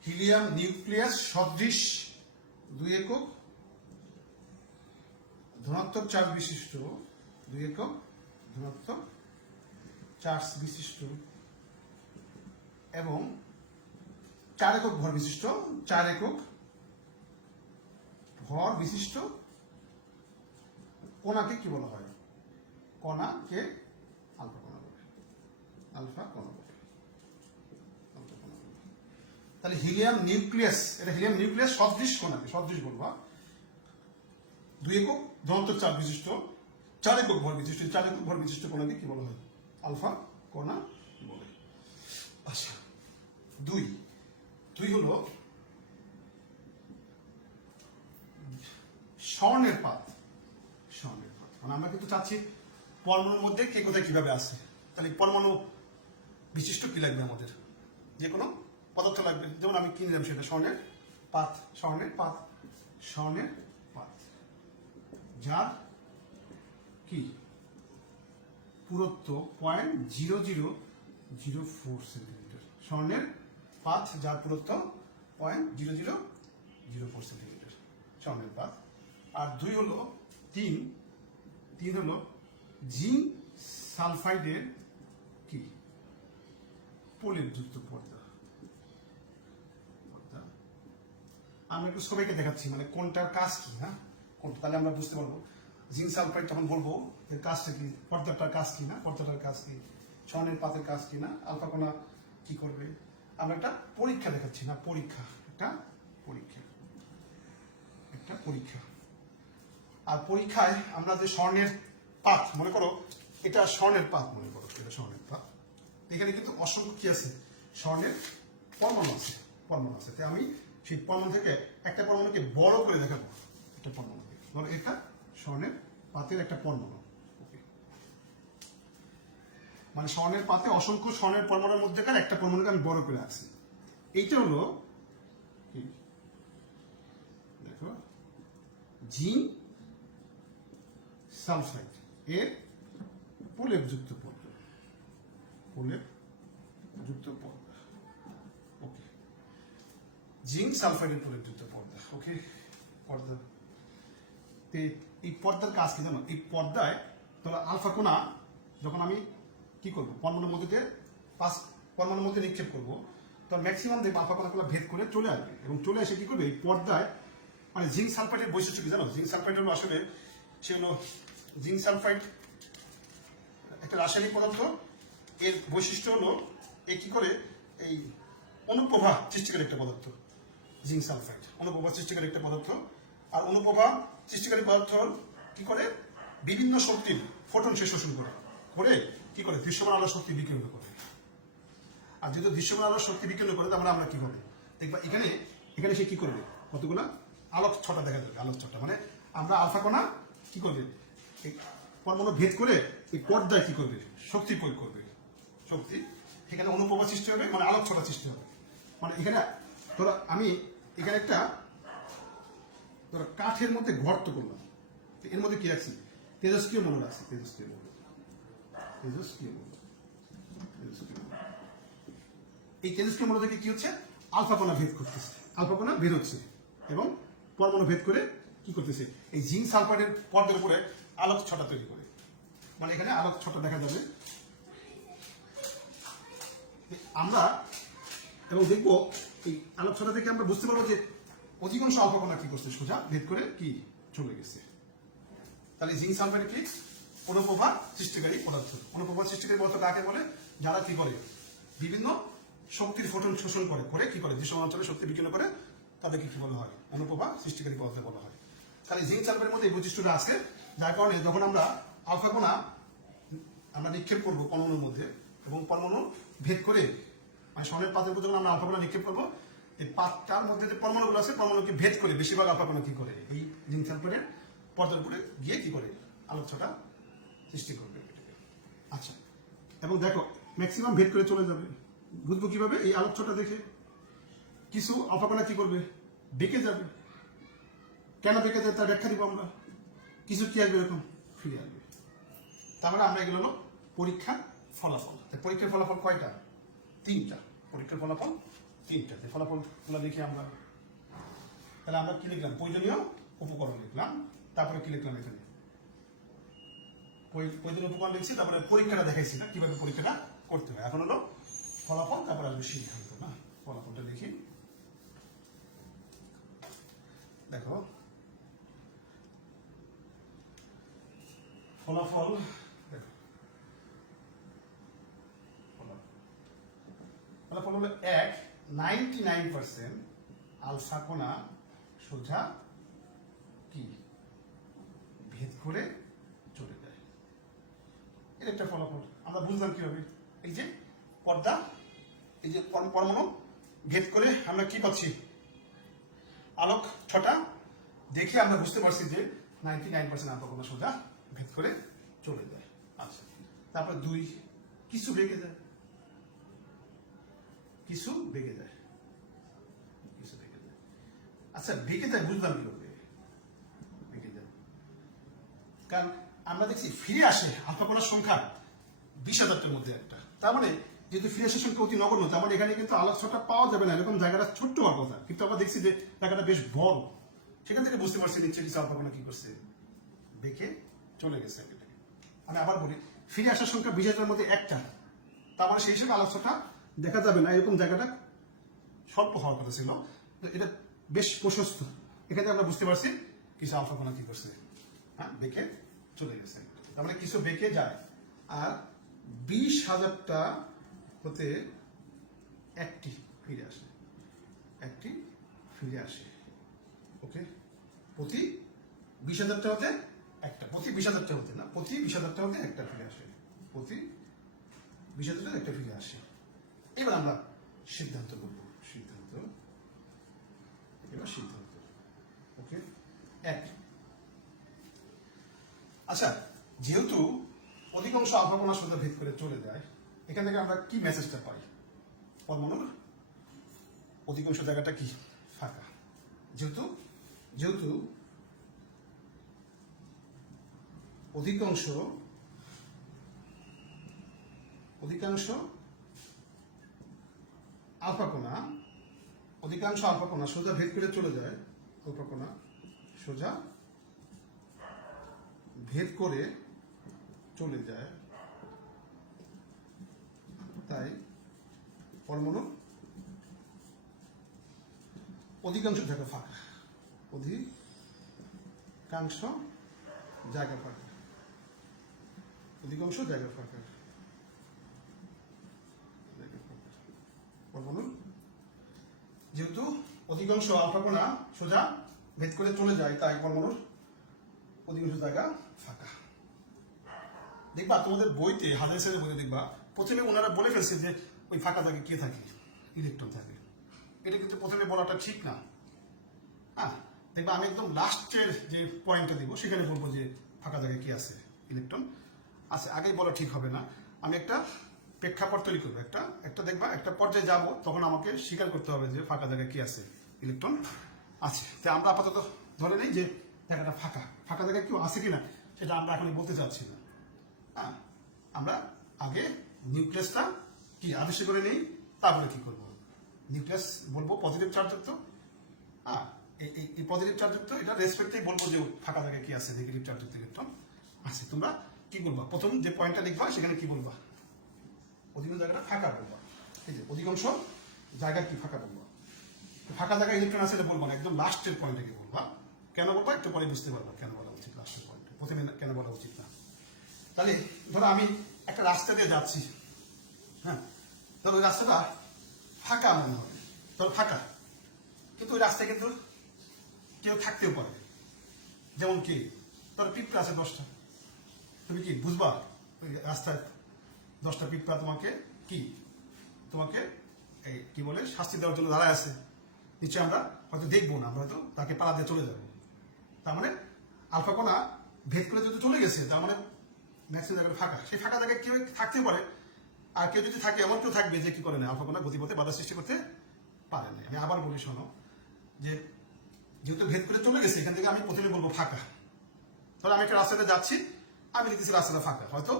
হিলিয়াম নিউক্লিয়াস সদৃশ, 2 একক ধনাত্মক চার্জ বিশিষ্ট, 2 একক ধনাত্মক চার্জ বিশিষ্ট, এবং 4 একক ভর বিশিষ্ট, 4 একক ভর বিশিষ্ট কণাকে কি বলা হয়? কণাকে আলফা কণা বলে, আলফা কণা বলে, আলফা কণা বলে। তাহলে হিলিয়াম নিউক্লিয়াস, এটা হিলিয়াম নিউক্লিয়াস সদৃশ কণাকে, সদৃশ বলবা, 2 একক ধনাত্মক চার্জ বিশিষ্ট, 4 একক ভর বিশিষ্ট, 4 একক ভর বিশিষ্ট কণাকে কি বলা হয়? আলফা কণা বলে। আচ্ছা, 2 হলো স্বর্ণের পাত, স্বর্ণের পাত। মানে আমরা কিন্তু চাচ্ছি পরমাণুর মধ্যে কে কোথায় কিভাবে আছে। তাহলে পরমাণু বিশিষ্ট কি লাগবে আমাদের? যে কোনো পদার্থ লাগবে। যেমন আমি কি নিলাম সেটা স্বর্ণের পাত, স্বর্ণের পাত, স্বর্ণের পাত যার কি পুরুত্ব 0.0004 সেন্টিমিটার। স্বর্ণের পাত যার পুরুত্ব 0.0004 সেন্টিমিটার, স্বর্ণের পাত। আর তিন হলো জিঙ্ক সালফাইডের কি প্রলেপযুক্ত পর্দা। আমরা একটু সবাইকে দেখাচ্ছি মানে কোনটার কাজ কি, হ্যাঁ কোনটা, তাহলে আমরা বুঝতে পারবো। জিঙ্ক সালফাইড তখন বলবো যে কাজটা কি, পর্দাটার কাজ কি না, পর্দাটার কাজ কি, স্বর্ণের পাতের কাজ কি না, আলফা কণা কি করবে। আমরা একটা পরীক্ষা দেখাচ্ছি না, একটা পরীক্ষা। আর পরীক্ষায় আমরা যে স্বর্ণের পাত মনে করো, এটা স্বর্ণের পাত মনে করো, এটা স্বর্ণের পাত। এখানে কিন্তু অসংখ্য কি আছে, স্বর্ণের পরমাণু আছে। তাই আমি সেই পরমাণু থেকে একটা পরমাণুকে বড় করে দেখাবো, একটা পরমাণুকে ধরো এটা স্বর্ণের পাতের একটা পরমাণু। মানে স্বর্ণের পাতে অসংখ্য স্বর্ণের পরমাণুর মধ্যেকার একটা পরমাণুকে আমি বড় করে রাখছি। এইটা হলো দেখো জিঙ্ক সালফাইড এর প্রলেপযুক্ত পর্দা। ওকে, জিঙ্ক সালফাইডের প্রলেপযুক্ত পর্দা। ওকে, পর্দা। এই পর্দার কাজ কি জানো? এই পর্দায় ধরো আলফা কোণা যখন আমি কি করবো, পরমাণুর মধ্যে নিক্ষেপ করবো, তো ম্যাক্সিমাম দেখবো আলফা কণাগুলো ভেদ করে চলে আসবে, এবং চলে এসে কি করবে এই পর্দায়। মানে জিঙ্ক সালফাইডের বৈশিষ্ট্য কি জানো? জিঙ্ক সালফাইড হলো আসলে জিঙ্ক সালফাইড একটা রাসায়নিক পদার্থ। এর বৈশিষ্ট্য হলো এ কি করে এই অনুপ্রভা সৃষ্টিকারী একটা পদার্থ। জিঙ্ক সালফাইড অনুপ্রভা সৃষ্টিকারী একটা পদার্থ। আর অনুপ্রভা সৃষ্টিকারী পদার্থ কি করে বিভিন্ন শক্তির ফোটন সে শোষণ করে কি করে দৃশ্যমান আলোর শক্তি বিকিরণ করে। আর যেহেতু দৃশ্যমান আলোর শক্তি বিকিরণ করে, তারপরে আমরা কি করবো দেখবা এখানে সে কি করবে, কতগুলা আলোক ছটা দেখা যাবে। আলোক ছটা মানে আমরা আলফা কণা কি করবে, এই পরমাণু ভেদ করে এই পর্দায় কি করবে, শক্তি প্রয়োগ করবে। শক্তি এখানে অনুপ্রভা সৃষ্টি হবে, মানে আলোক ছটা সৃষ্টি হবে। মানে এখানে ধরো আমি এখানে একটা ধরো কাঠের মধ্যে গর্ত করলাম, এর মধ্যে কি রাখছি, তেজস্ক্রিয় মৌল রাখছি। এই তেজস্ক্রিয় মৌল থেকে কি হচ্ছে, আলফা কণা ভেদ করতেছে, আলফা কণা বের হচ্ছে এবং পরমাণু ভেদ করে কি করতেছে, এই জিঙ্ক সালফাইডের পর্দার উপরে আলোক ছটা তৈরি করে। মানে এখানে আলোক ছটা দেখা যাবে আমরা, এবং দেখবো এই আলোক ছটা থেকে আমরা বুঝতে পারবো যে অধিকাংশ আলফা কণা কি করছে, সোজা ভেদ করে কি চলে গেছে। তাহলে জিঙ্ক সালফাইড কি অনুপ্রভা সৃষ্টিকারী পদার্থ। অনুপ্রভা সৃষ্টিকারী পদার্থ কাকে বলে, যারা কি করে বিভিন্ন শক্তির ফোটন শোষণ করে কি করে দৃশ্যমান অঞ্চলে শক্তি বিকিরণ করে, তাদেরকে কি বলা হয়, অনুপ্রভা সৃষ্টিকারী পদার্থ বলা হয়। তাহলে জিঙ্ক সালফাইডের মধ্যে এই বৈশিষ্ট্যটা আছে, যার কারণে যখন আমরা আলফা কণা আমরা নিক্ষেপ করবো পরমাণুর মধ্যে, এবং পরমাণু ভেদ করে মানে স্বর্ণের পাতের উপর যখন আমরা আলফা কণা নিক্ষেপ করবো, এই পাতটার মধ্যে যে পরমাণুগুলো আছে, পরমাণুকে ভেদ করে বেশিরভাগ আলফা কণা কি করে এই জিঙ্ক সালফাইডের পর্দার উপরে গিয়ে কি করে আলোক ছটা সৃষ্টি করবে। আচ্ছা, এবং দেখো ম্যাক্সিমাম ভেদ করে চলে যাবে। বুঝবো কিভাবে, এই আলোক ছটা দেখে কিছু আলফা কণা কি করবে, বেঁকে যাবে। কেন বেঁকে যায় তার ব্যাখ্যা দিব আমরা। কিছু কি আসবে, এরকম ফিরে আসবে। তার মানে আমরা এগুলো হলো পরীক্ষার ফলাফল। পরীক্ষার ফলাফল কয়টা, তিনটা। পরীক্ষার ফলাফল তিনটা। ফলাফলগুলো দেখি আমরা। তাহলে আমরা কি লিখলাম, প্রয়োজনীয় উপকরণ লিখলাম, তারপরে কি লিখলাম, এখানে প্রয়োজনীয় উপকরণ লিখছি, তারপরে পরীক্ষাটা দেখাইছি না কিভাবে পরীক্ষাটা করতে হয়। এখন হলো ফলাফল, তারপরে আসবে সিদ্ধান্ত। না, ফলাফলটা দেখি। দেখো ফলাফল, ফলাফল হলো 99% আলফা কণা সোজা কি ভেদ করে চলে যায়। এর একটা ফলাফল আমরা বুঝলাম কিভাবে, এই যে পর্দা, এই যে পরমাণু ভেদ করে আমরা কি পাচ্ছি, আলোক ছটা দেখে আমরা বুঝতে পারছি যে 99% আলফা কণা সোজা ভেদ করে চলে যায়। আচ্ছা, তারপর 2 কিছু বেঁকে যায়, আচ্ছা বেঁকে যায় বুঝলাম কি হবে, বেঁকে যায় কারণ আমরা দেখছি ফিরে আসে আলফা কোণার সংখ্যা 20,000টার মধ্যে একটা, তার মানে যেহেতু ফিরে আসার সংখ্যা অতি নগণ্য, তার মানে এখানে কিন্তু আলোচ্যটা পাওয়া যাবে না, এরকম জায়গাটা ছোট্ট হওয়ার কথা, কিন্তু আমরা দেখছি যে জায়গাটা বেশ বড়, সেখান থেকে বুঝতে পারছি নিশ্চয়ই কিছু আলফা কোণা কি করছে, বেঁকে চলে গেছে। আমি আবার বলি ফিরে আসার সংখ্যা 20,000টার মধ্যে একটা, তার মানে সেই হিসেবে আলোচ্যটা দেখা যাবে না, এরকম জায়গাটা স্বল্প হওয়ার কথা ছিল, এটা বেশ প্রশস্ত, এখানে আমরা বুঝতে পারছি কিছু আলফা কোণা কি করছে, হ্যাঁ বেঁকে চলে গেছে, তার মানে কিছু বেঁকে যায়। আর 20,000টা হতে একটি ফিরে আসে, একটি ফিরে আসে, ওকে, প্রতি 20,000টা হতে একটা, প্রতি 20,000টা হতে না, প্রতি 20,000টা হতে একটা ফিরে আসে, প্রতি 20,000টা একটা ফিরে আসে। এবার আমরা সিদ্ধান্ত করব, সিদ্ধান্ত, এবার সিদ্ধান্ত, ওকে, এক। আচ্ছা যেহেতু অধিকাংশ আলফা কোণা সোজা ভেদ করে চলে যায়, এখান থেকে আমরা কি মেসেজটা পাই, পরমাণুর অধিকাংশ জায়গাটা কি ফাঁকা, যেহেতু যেহেতু অধিকাংশ অধিকাংশ আলফা কোণা, অধিকাংশ আলফা কোণা সোজা ভেদ করে চলে যায়, আলফা কোণা সোজা ভেদ করে চলে যায়, তাই পরমাণুর অধিকাংশ জায়গা ফাঁকা, অধিকাংশ জায়গা ফাঁকা, অধিকাংশ জায়গা ফাঁকা, পরমাণুর যেহেতু অধিকাংশ আলফা কোণা সোজা ভেদ করে চলে যায়, তাই পরমাণুর অধিকাংশ জায়গা ফাঁকা। দেখবা তোমাদের বইতে হাজার বইতে দেখবা প্রথমে ওনারা বলে ফেলছে যে ওই ফাঁকা জায়গায় কে থাকে, ইলেকট্রন থাকে, এটা কিন্তু প্রথমে বলাটা ঠিক না, হ্যাঁ দেখবা আমি একদম লাস্টের যে পয়েন্টটা দিব সেখানে বলবো যে ফাঁকা জায়গায় কি আছে, ইলেকট্রন আছে, আগেই বলা ঠিক হবে না, আমি একটা প্রেক্ষাপট তৈরি করবো, একটা দেখবা একটা পর্যায়ে যাব, তখন আমাকে স্বীকার করতে হবে যে ফাঁকা জায়গায় কি আছে, ইলেকট্রন আছে। তাই আমরা আপাতত ধরে নেই যে জায়গাটা ফাঁকা, ফাঁকা জায়গায় কেউ আছে কিনা সেটা আমরা এখন বলতে চাচ্ছি না, হ্যাঁ আমরা আগে নিউক্লিয়াসটা কি আদর্শ করে নেই, তারপরে কি করবো, নিউক্লিয়াস বলবো পজিটিভ চার্জযুক্ত, হ্যাঁ এই পজিটিভ চার্জযুক্ত, এটা রেসপেক্টেই বলবো যে ফাঁকা জায়গায় কি আছে, নেগেটিভ চার্জযুক্ত ইলেকট্রন আছে। তোমরা কি বলবা, প্রথম যে পয়েন্টটা লিখবা সেখানে কি বলবা, অধিকাংশ জায়গাটা ফাঁকা বলবা, এই যে অধিকাংশ জায়গা কি ফাঁকা বলবা, ফাঁকা জায়গায় ইলেকট্রন আছে এটা বলবো না, একদম লাস্টের পয়েন্টে কি বলবা, কেন বলবা একটু পরে বুঝতে পারবা কেন বলা উচিত, লাস্টের পয়েন্টে, প্রথমে কেন বলা উচিত না। তাহলে ধরো আমি একটা রাস্তা দিয়ে যাচ্ছি, হ্যাঁ ধরো ওই রাস্তাটা ফাঁকা মনে হবে, ধরো ফাঁকা, কিন্তু ওই রাস্তায় কিন্তু কেউ থাকতেও পারে, যেমন কি ধরো পিঁপড়া আছে 10টা, তুমি কি বুঝবা ওই রাস্তায় 10টা পিঁপড়া তোমাকে তোমাকে এই কি বলে শাস্তি দেওয়ার জন্য দাঁড়ায় আছে, নিশ্চয়ই আমরা হয়তো দেখবো না, আমরা হয়তো তাকে পালা দিয়ে চলে যাবো, তার মানে আলফা কোণা ভেদ করে যদি চলে গেছে, তার মানে ম্যাক্সিমাম জায়গাটা ফাঁকা, সেই ফাঁকা জায়গায় কেউ থাকতেও পারে, আর কেউ যদি থাকে এমন কেউ থাকবে যে কি করে না আলফা কোণা গতিপথে বাধা সৃষ্টি করতে পারে না। আমি আবার বলি শোনো, যে যেহেতু ভেদ করে চলে গেছে, এখান থেকে আমি প্রথমে বলবো ফাঁকা, তাহলে আমি একটা রাস্তাতে যাচ্ছি, আমি দেখতেছি রাস্তাটা ফাঁকা, হয়তো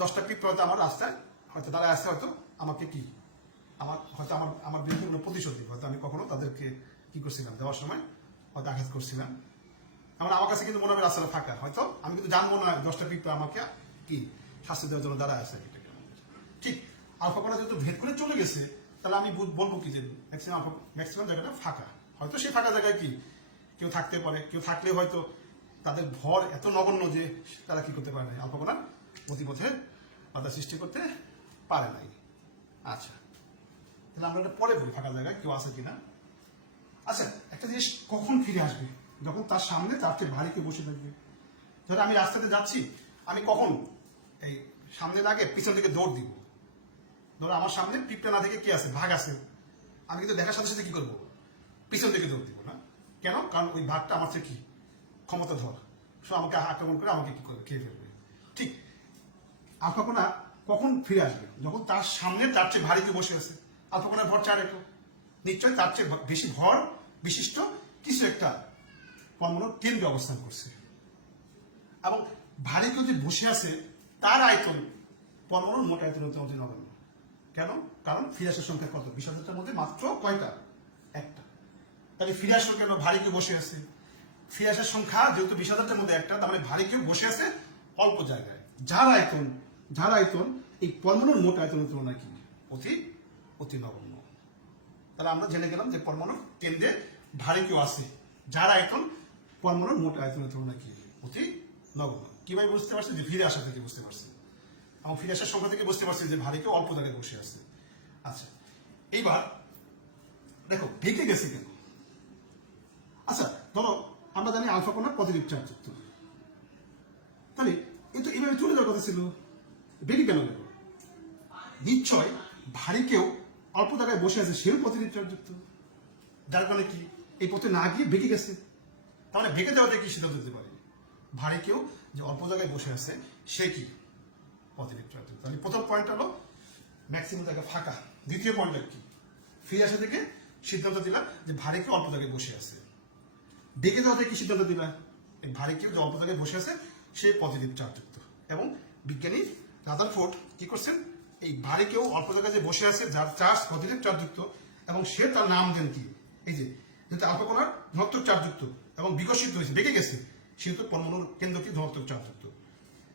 10টা পিঁপড়া হয়তো আমার রাস্তায় হয়তো দাঁড়ায় আসছে, হয়তো আমাকে কি হয়তো আমার বিরুদ্ধে প্রতিশোধ দিবে, হয়তো আমি কখনো তাদেরকে কি করছিলাম দেওয়ার সময় হয়তো আঘাত করছিলাম, আমার কাছে কিন্তু মনে হবে রাস্তাটা ফাঁকা, হয়তো আমি কিন্তু জানবো না 10টা পিঁপড়া আমাকে কি শাস্তি দেওয়ার জন্য দাঁড়ায় আছে, ঠিক আলফা কোণা যেহেতু ভেদ করে চলে গেছে, তাহলে আমি বলবো কি যে ম্যাক্সিমাম জায়গাটা ফাঁকা, হয়তো সেই ফাঁকা জায়গায় কি কেউ থাকতে পারে, কেউ থাকলে হয়তো তাদের ভর এত নগণ্য যে তারা কি করতে পারে না, আলফা কোণা গতিপথে বাধা সৃষ্টি করতে পারে নাই। আচ্ছা তাহলে আমরা এটা পরে বলি ফাঁকা জায়গায় কেউ আছে কিনা। আচ্ছা একটা জিনিস কখন ফিরে আসবে, যখন তার সামনে তার চেয়ে ভারী কেউ বসে থাকবে, ধরো আমি রাস্তাতে যাচ্ছি, আমি কখন এই সামনে না গিয়ে পিছন দিকে দৌড় দিব, ধরো আমার সামনে পিঁপড়া না দেখে কি আছে, ভাগ আছে, আমি কিন্তু দেখার সাথে সাথে কি করবো, পিছন দিকে দৌড় দিব না, কেন, কারণ ওই ভাগটা আমার চেয়ে কি ক্ষমতা ধর, সো আমাকে আক্রমণ করে আমাকে কি করবে, খেয়ে ফেলবে। ঠিক আলফা কোণা কখন ফিরে আসবে, যখন তার সামনে তার চেয়ে ভারী কেউ বসে আছে, আলফা কোণার ভর 4 একক, নিশ্চয়ই তার চেয়ে বেশি ভর বিশিষ্ট কিছু একটা পরমাণুর কেন্দ্রে অবস্থান করছে এবং ভারী কেউ যে বসে আছে তার আয়তন পরমাণুর মোট আয়তনের মধ্যে নগণ্য। কেন? কারণ ফিরে সংখ্যা কত? 20,000টার মধ্যে মাত্র কয়টা? একটা। তাহলে ফিরে আসলো কেন? ভারী কেউ বসে আছে। ফিরে আসার সংখ্যা যেহেতু 20,000টার মধ্যে একটা, তার মানে ভারী কেউ বসে আছে অল্প জায়গায়, যার আয়তন এই পরমাণুর মোট আয়তনের তুলনায় কি? অতি অতি নগণ্য। তাহলে আমরা জেনে গেলাম যে পরমাণুর কেন্দ্রে ভারী কেউ আছে যার আয়তন পরমাণুর মোট আয়তনের তুলনায় কি? অতি নগণ্য। কিভাবে বুঝতে পারছি? যে ফিরে আসা থেকে বুঝতে পারছি, এবং ফিরে আসার সংখ্যা থেকে বুঝতে পারছি যে ভারী কেউ অল্প জায়গায় বসে আছে। আচ্ছা, এইবার দেখো বেঁকে গেছে কেন? আচ্ছা, ধরো আমরা জানি আলফা কণা পজিটিভ চার্জ যুক্ত, তাহলে এ তো এইভাবে চলে যাওয়ার কথা ছিল, বেঁকে কেন গেল? নিশ্চয় ভারী কেউ অল্প জায়গায় বসে আছে, সেও পজিটিভ চার্জ যুক্ত, যার কারণে কি এই পথে না গিয়ে বেঁকে গেছে। তাহলে বেঁকে যাওয়াতে কি সিদ্ধান্ত দিতে পারি? ভারী কেউ যে অল্প জায়গায় বসে আছে সে কি? পজিটিভ চার্জ যুক্ত। তাহলে প্রথম পয়েন্ট হলো ম্যাক্সিমাম জায়গা ফাঁকা। দ্বিতীয় পয়েন্টটা কি? ফিরে আসা থেকে সিদ্ধান্ত দিলাম যে ভারী কেউ অল্প জায়গায় বসে আছে। বেঁকে যাওয়াতে কি সিদ্ধান্ত দিলাম? এই ভারী কেউ যে অল্প জায়গায় বসে আছে সে পজিটিভ চার্জ যুক্ত। এবং বিজ্ঞানী রাদারফোর্ড কি করছেন? এই ভারী কেউ অল্প জায়গায় যে বসে আছে যার চার্জ পজিটিভ চার্জ যুক্ত, এবং সে তার নাম দেন কি? এই যে যেহেতু আলফা কণার ধনাত্মক চার্জ যুক্ত এবং বিকশিত হয়েছে, বেঁকে গেছে, সেহেতু পরমাণুর কেন্দ্রটি ধনাত্মক চার্জ যুক্ত,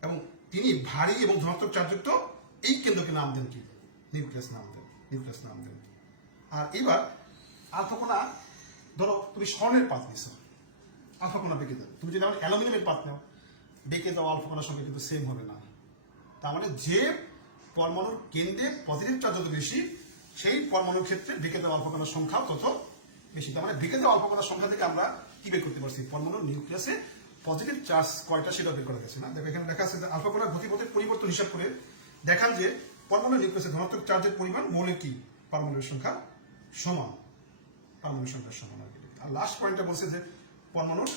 এবং তিনি ভারী এবং ধনাত্মক চার্জ যুক্ত এই কেন্দ্রকে নাম দেন কি? নিউক্লিয়াস নাম দেন। আর এবার আলফা কণা, ধরো তুমি স্বর্ণের পাত নিছো, আলফা কণা বেঁকে যাবে। তুমি যদি আমার অ্যালুমিনিয়ামের পাত নাও, বেঁকে যাওয়া আলফা কণার সঙ্গে কিন্তু সেম হবে না। তার মানে যে পরমাণুর কেন্দ্রে পজিটিভ চার্জ যত বেশি, সেই পরমাণুর ক্ষেত্রে বেঁকে দেওয়া আলফা কণার সংখ্যা তত বেশি। তার মানে বেঁকে দেওয়া আলফা কণার সংখ্যা থেকে আমরা কি বের করতে পারছি? পরমাণুর নিউক্লিয়াসে পজিটিভ চার্জ কয়টা সেটা বের করা গেছে না? দেখো এখানে লেখা আছে যে আলফা কণার গতিপথের পরিবর্তন হিসাব করে দেখান যে পরমাণুর নিউক্লিয়াসে ধনাত্মক চার্জের পরিমাণ মৌলিক কি পারমাণবিক সংখ্যা সমান, পারমাণবিক সংখ্যার সমান। আর লাস্ট পয়েন্টটা বলছে যে পরমাণুর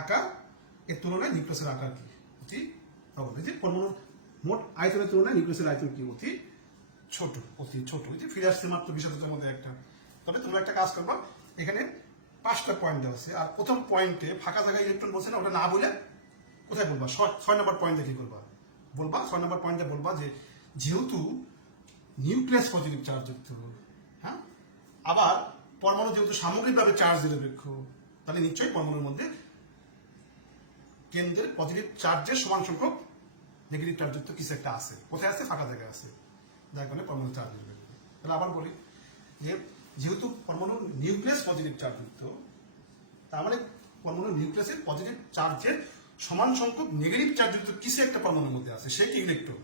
আকার এর তুলনায় নিউক্লিয়াসের আকার কি? অতি নগণ্য। যে পরমাণুর মোট আয়তনের তুলনায় নিউক্লিয়াসের আয়তন কি? অতি ছোট। যে ফিরে আসছে মাত্র 20,000টার মধ্যে একটা। তবে তোমরা একটা কাজ করবা, এখানে 5টা পয়েন্ট দেওয়া আছে, আর প্রথম পয়েন্টে ফাঁকা জায়গায় ইলেকট্রন বলছে না, ওটা না বলে কোথায় বলবা? 6 নম্বর পয়েন্টে কি করবা? বলবা 6 নম্বর পয়েন্টে বলবা যে যেহেতু নিউক্লিয়াস পজিটিভ চার্জ যুক্ত, হ্যাঁ, আবার পরমাণু যেহেতু সামগ্রিকভাবে চার্জ নিরপেক্ষ, তাহলে নিশ্চয়ই পরমাণুর মধ্যে কেন্দ্রের পজিটিভ চার্জের সমান সংখ্যক নেগেটিভ চার্জ যুক্ত কিছু একটা আছে। কোথায় আছে? ফাঁকা জায়গায় আছে, যার কারণে পরমাণু চার্জ নিরপেক্ষ। তাহলে আবার বলি যে যেহেতু পরমাণুর নিউক্লিয়াস পজিটিভ চার্জ যুক্ত, তার মানে পরমাণুর নিউক্লিয়াসের পজিটিভ চার্জের সমান সংখ্যক নেগেটিভ চার্জ যুক্ত কিছু একটা পরমাণুর মধ্যে আছে। সে কি? ইলেকট্রন।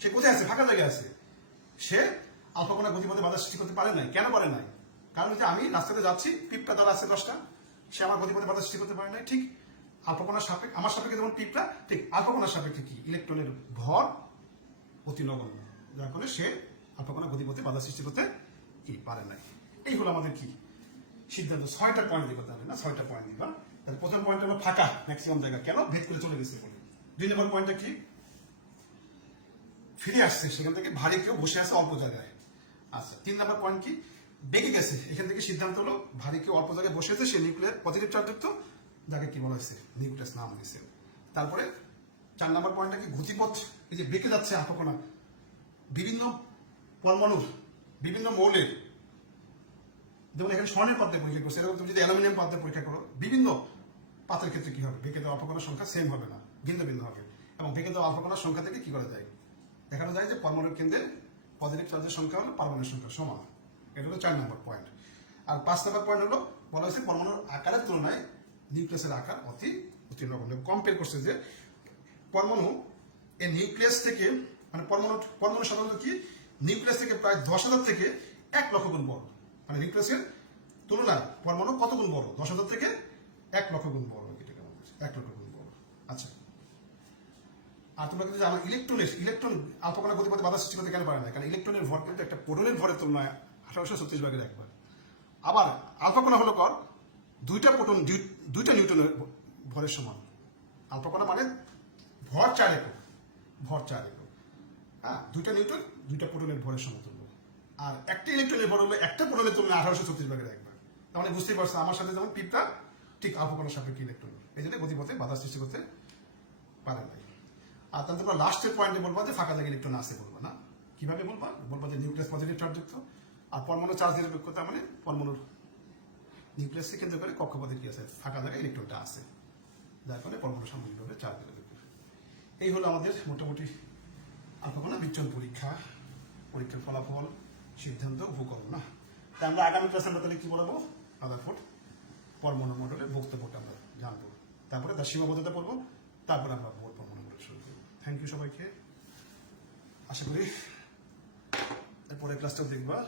সে কোথায় আছে? ফাঁকা জায়গায় আছে। সে আলফা কণা গতিপথে বাধা সৃষ্টি করতে পারে নাই। কেন পারে নাই? কারণ যে আমি রাস্তাতে যাচ্ছি, পিঁপড়া দ্বারা আছে 10টা, সে আমার গতিপথে বাধা সৃষ্টি করতে পারে নাই। ঠিক আলফা কণার সাপেক্ষে, আমার সাপেক্ষে যেমন পিঁপড়া, ঠিক আলফা কণার সাপেক্ষে কি? ইলেকট্রনের ভর অতি নগণ্য, যার ফলে সে আলফা কণা গতিপথে বাধা সৃষ্টি করতে কি পারে নাই। এই হলো আমাদের কি সিদ্ধান্ত। 6টা পয়েন্ট দিতে হবে না? 6টা পয়েন্ট দিবা। তাহলে প্রথম পয়েন্ট হলো ফাঁকা ম্যাক্সিমাম জায়গা, কেন? ভেদ করে চলে গেছে বলে। 2 নম্বর পয়েন্টটা কি? ফিরে আসছে, সেখান থেকে ভারী কেউ বসে আছে অল্প জায়গায়। আচ্ছা, 3 নম্বর পয়েন্ট কি? বেঁকে গেছে। এখান থেকে সিদ্ধান্ত হলো ভারী কেউ অল্প জায়গায় বসে আছে, সে নিউক্লিয়ার পজিটিভ চার্জ যুক্ত, যাকে কি বলা হয়েছে? নিউক্লিয়াস নাম দিয়েছে। তারপরে 4 নম্বর পয়েন্টটা কি? গতিপথ। এই যে বেঁকে যাচ্ছে আলফা কণা, বিভিন্ন পরমাণুর, বিভিন্ন মৌলের, যেমন এখানে স্বর্ণের পাত্রে পরীক্ষা করছে, এরকম তুমি যদি অ্যালুমিনিয়াম পাত্রে পরীক্ষা করো, বিভিন্ন পাত্রের ক্ষেত্রে কি হবে? বেঁকে দেওয়া আলফা কণার সংখ্যা সেম হবে না, ভিন্ন ভিন্ন হবে। এবং বেঁকে দেওয়া আলফা কণার সংখ্যা থেকে কি করা যায়? দেখানো যায় যে পরমাণুর কেন্দ্রে পজিটিভ চার্জের সংখ্যা হলো পারমাণবিক সংখ্যা সমান। এটা হলো 4 নম্বর পয়েন্ট। আর 5 নম্বর পয়েন্ট হলো বলা হয়েছে পরমাণুর আকারের তুলনায় নিউক্লিয়াসের আকার অতি নগণ্য। কম্পেয়ার করছে যে পরমাণু এর নিউক্লিয়াস থেকে, মানে পরমাণু সাধারণত কি নিউক্লিয়াস থেকে প্রায় 10,000 থেকে 1 লক্ষ গুণ বড়। মানে নিউক্লিয়াসের তুলনায় পরমাণু কত গুণ বড়? 10,000 থেকে 1 লক্ষ গুণ বড়। এটাকে আমাদের 1 লক্ষ গুণ বড়। আচ্ছা, আর তোমরা কিন্তু আমার ইলেকট্রন আলফা কণা গতিপথে বাধা সৃষ্টি করতে কেন পারে না? কারণ ইলেকট্রনের ভর কিন্তু একটা প্রোটনের ভরের তুলনায় 1836 ভাগের 1 ভাগ। আবার আলফা কণা হলো কর 2টা প্রোটন 2টা নিউটনের ভরের সমান। আলফা কণা মানে ভর 4 একক, হ্যাঁ, 2টা নিউটন 2টা প্রোটনের ভরের সমতুল্য। আর একটা ইলেকট্রনের ভর হলো একটা প্রোটনের তুলনায় 1836 ভাগের 1 ভাগ। তার মানে বুঝতেই পারছো আমার সাথে যেমন পিঁপড়া ঠিক আলফা কণার সাপেক্ষে ইলেকট্রন, এই জন্য গতিপথে বাধা সৃষ্টি করতে পারে না। আর তাহলে তোমরা লাস্টের পয়েন্টে বলবা যে ফাঁকা জায়গায় ইলেকট্রন আছে বলবা না, কিভাবে বলবা? বলবা যে নিউক্লিয়াস পজিটিভ চার্জযুক্ত আর পরমাণু চার্জ নিরপেক্ষ, তার মানে পরমাণুর নিউক্লিয়াসকে কেন্দ্র করে কক্ষপথে কি আছে, ফাঁকা জায়গায় ইলেকট্রনটা আছে, যার ফলে পরমাণু সামগ্রিকভাবে চার্জ নিরপেক্ষ। এই হলো আমাদের মোটামুটি আলফা কণা বিচ্ছুরণ পরীক্ষার ফলাফল, সিদ্ধান্ত, উপকরণ না। তা আমরা আগামী ক্লাসে আমরা তাহলে কি পড়াবো? রাদারফোর্ড পরমাণু মডেলের বক্তব্যটা আমরা জানবো, তারপরে তার সীমাবদ্ধতা পড়বো, তারপরে আমরা বোর পরমাণু মডেল শুরু করবো। থ্যাংক ইউ সবাইকে, আশা করি এরপরে ক্লাসটাও দেখবা।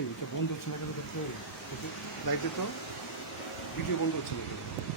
এই এটা বন্ধ হচ্ছে না কেন? দেখতে লাইট দিতে ভিডিও বন্ধ হচ্ছে না কেন?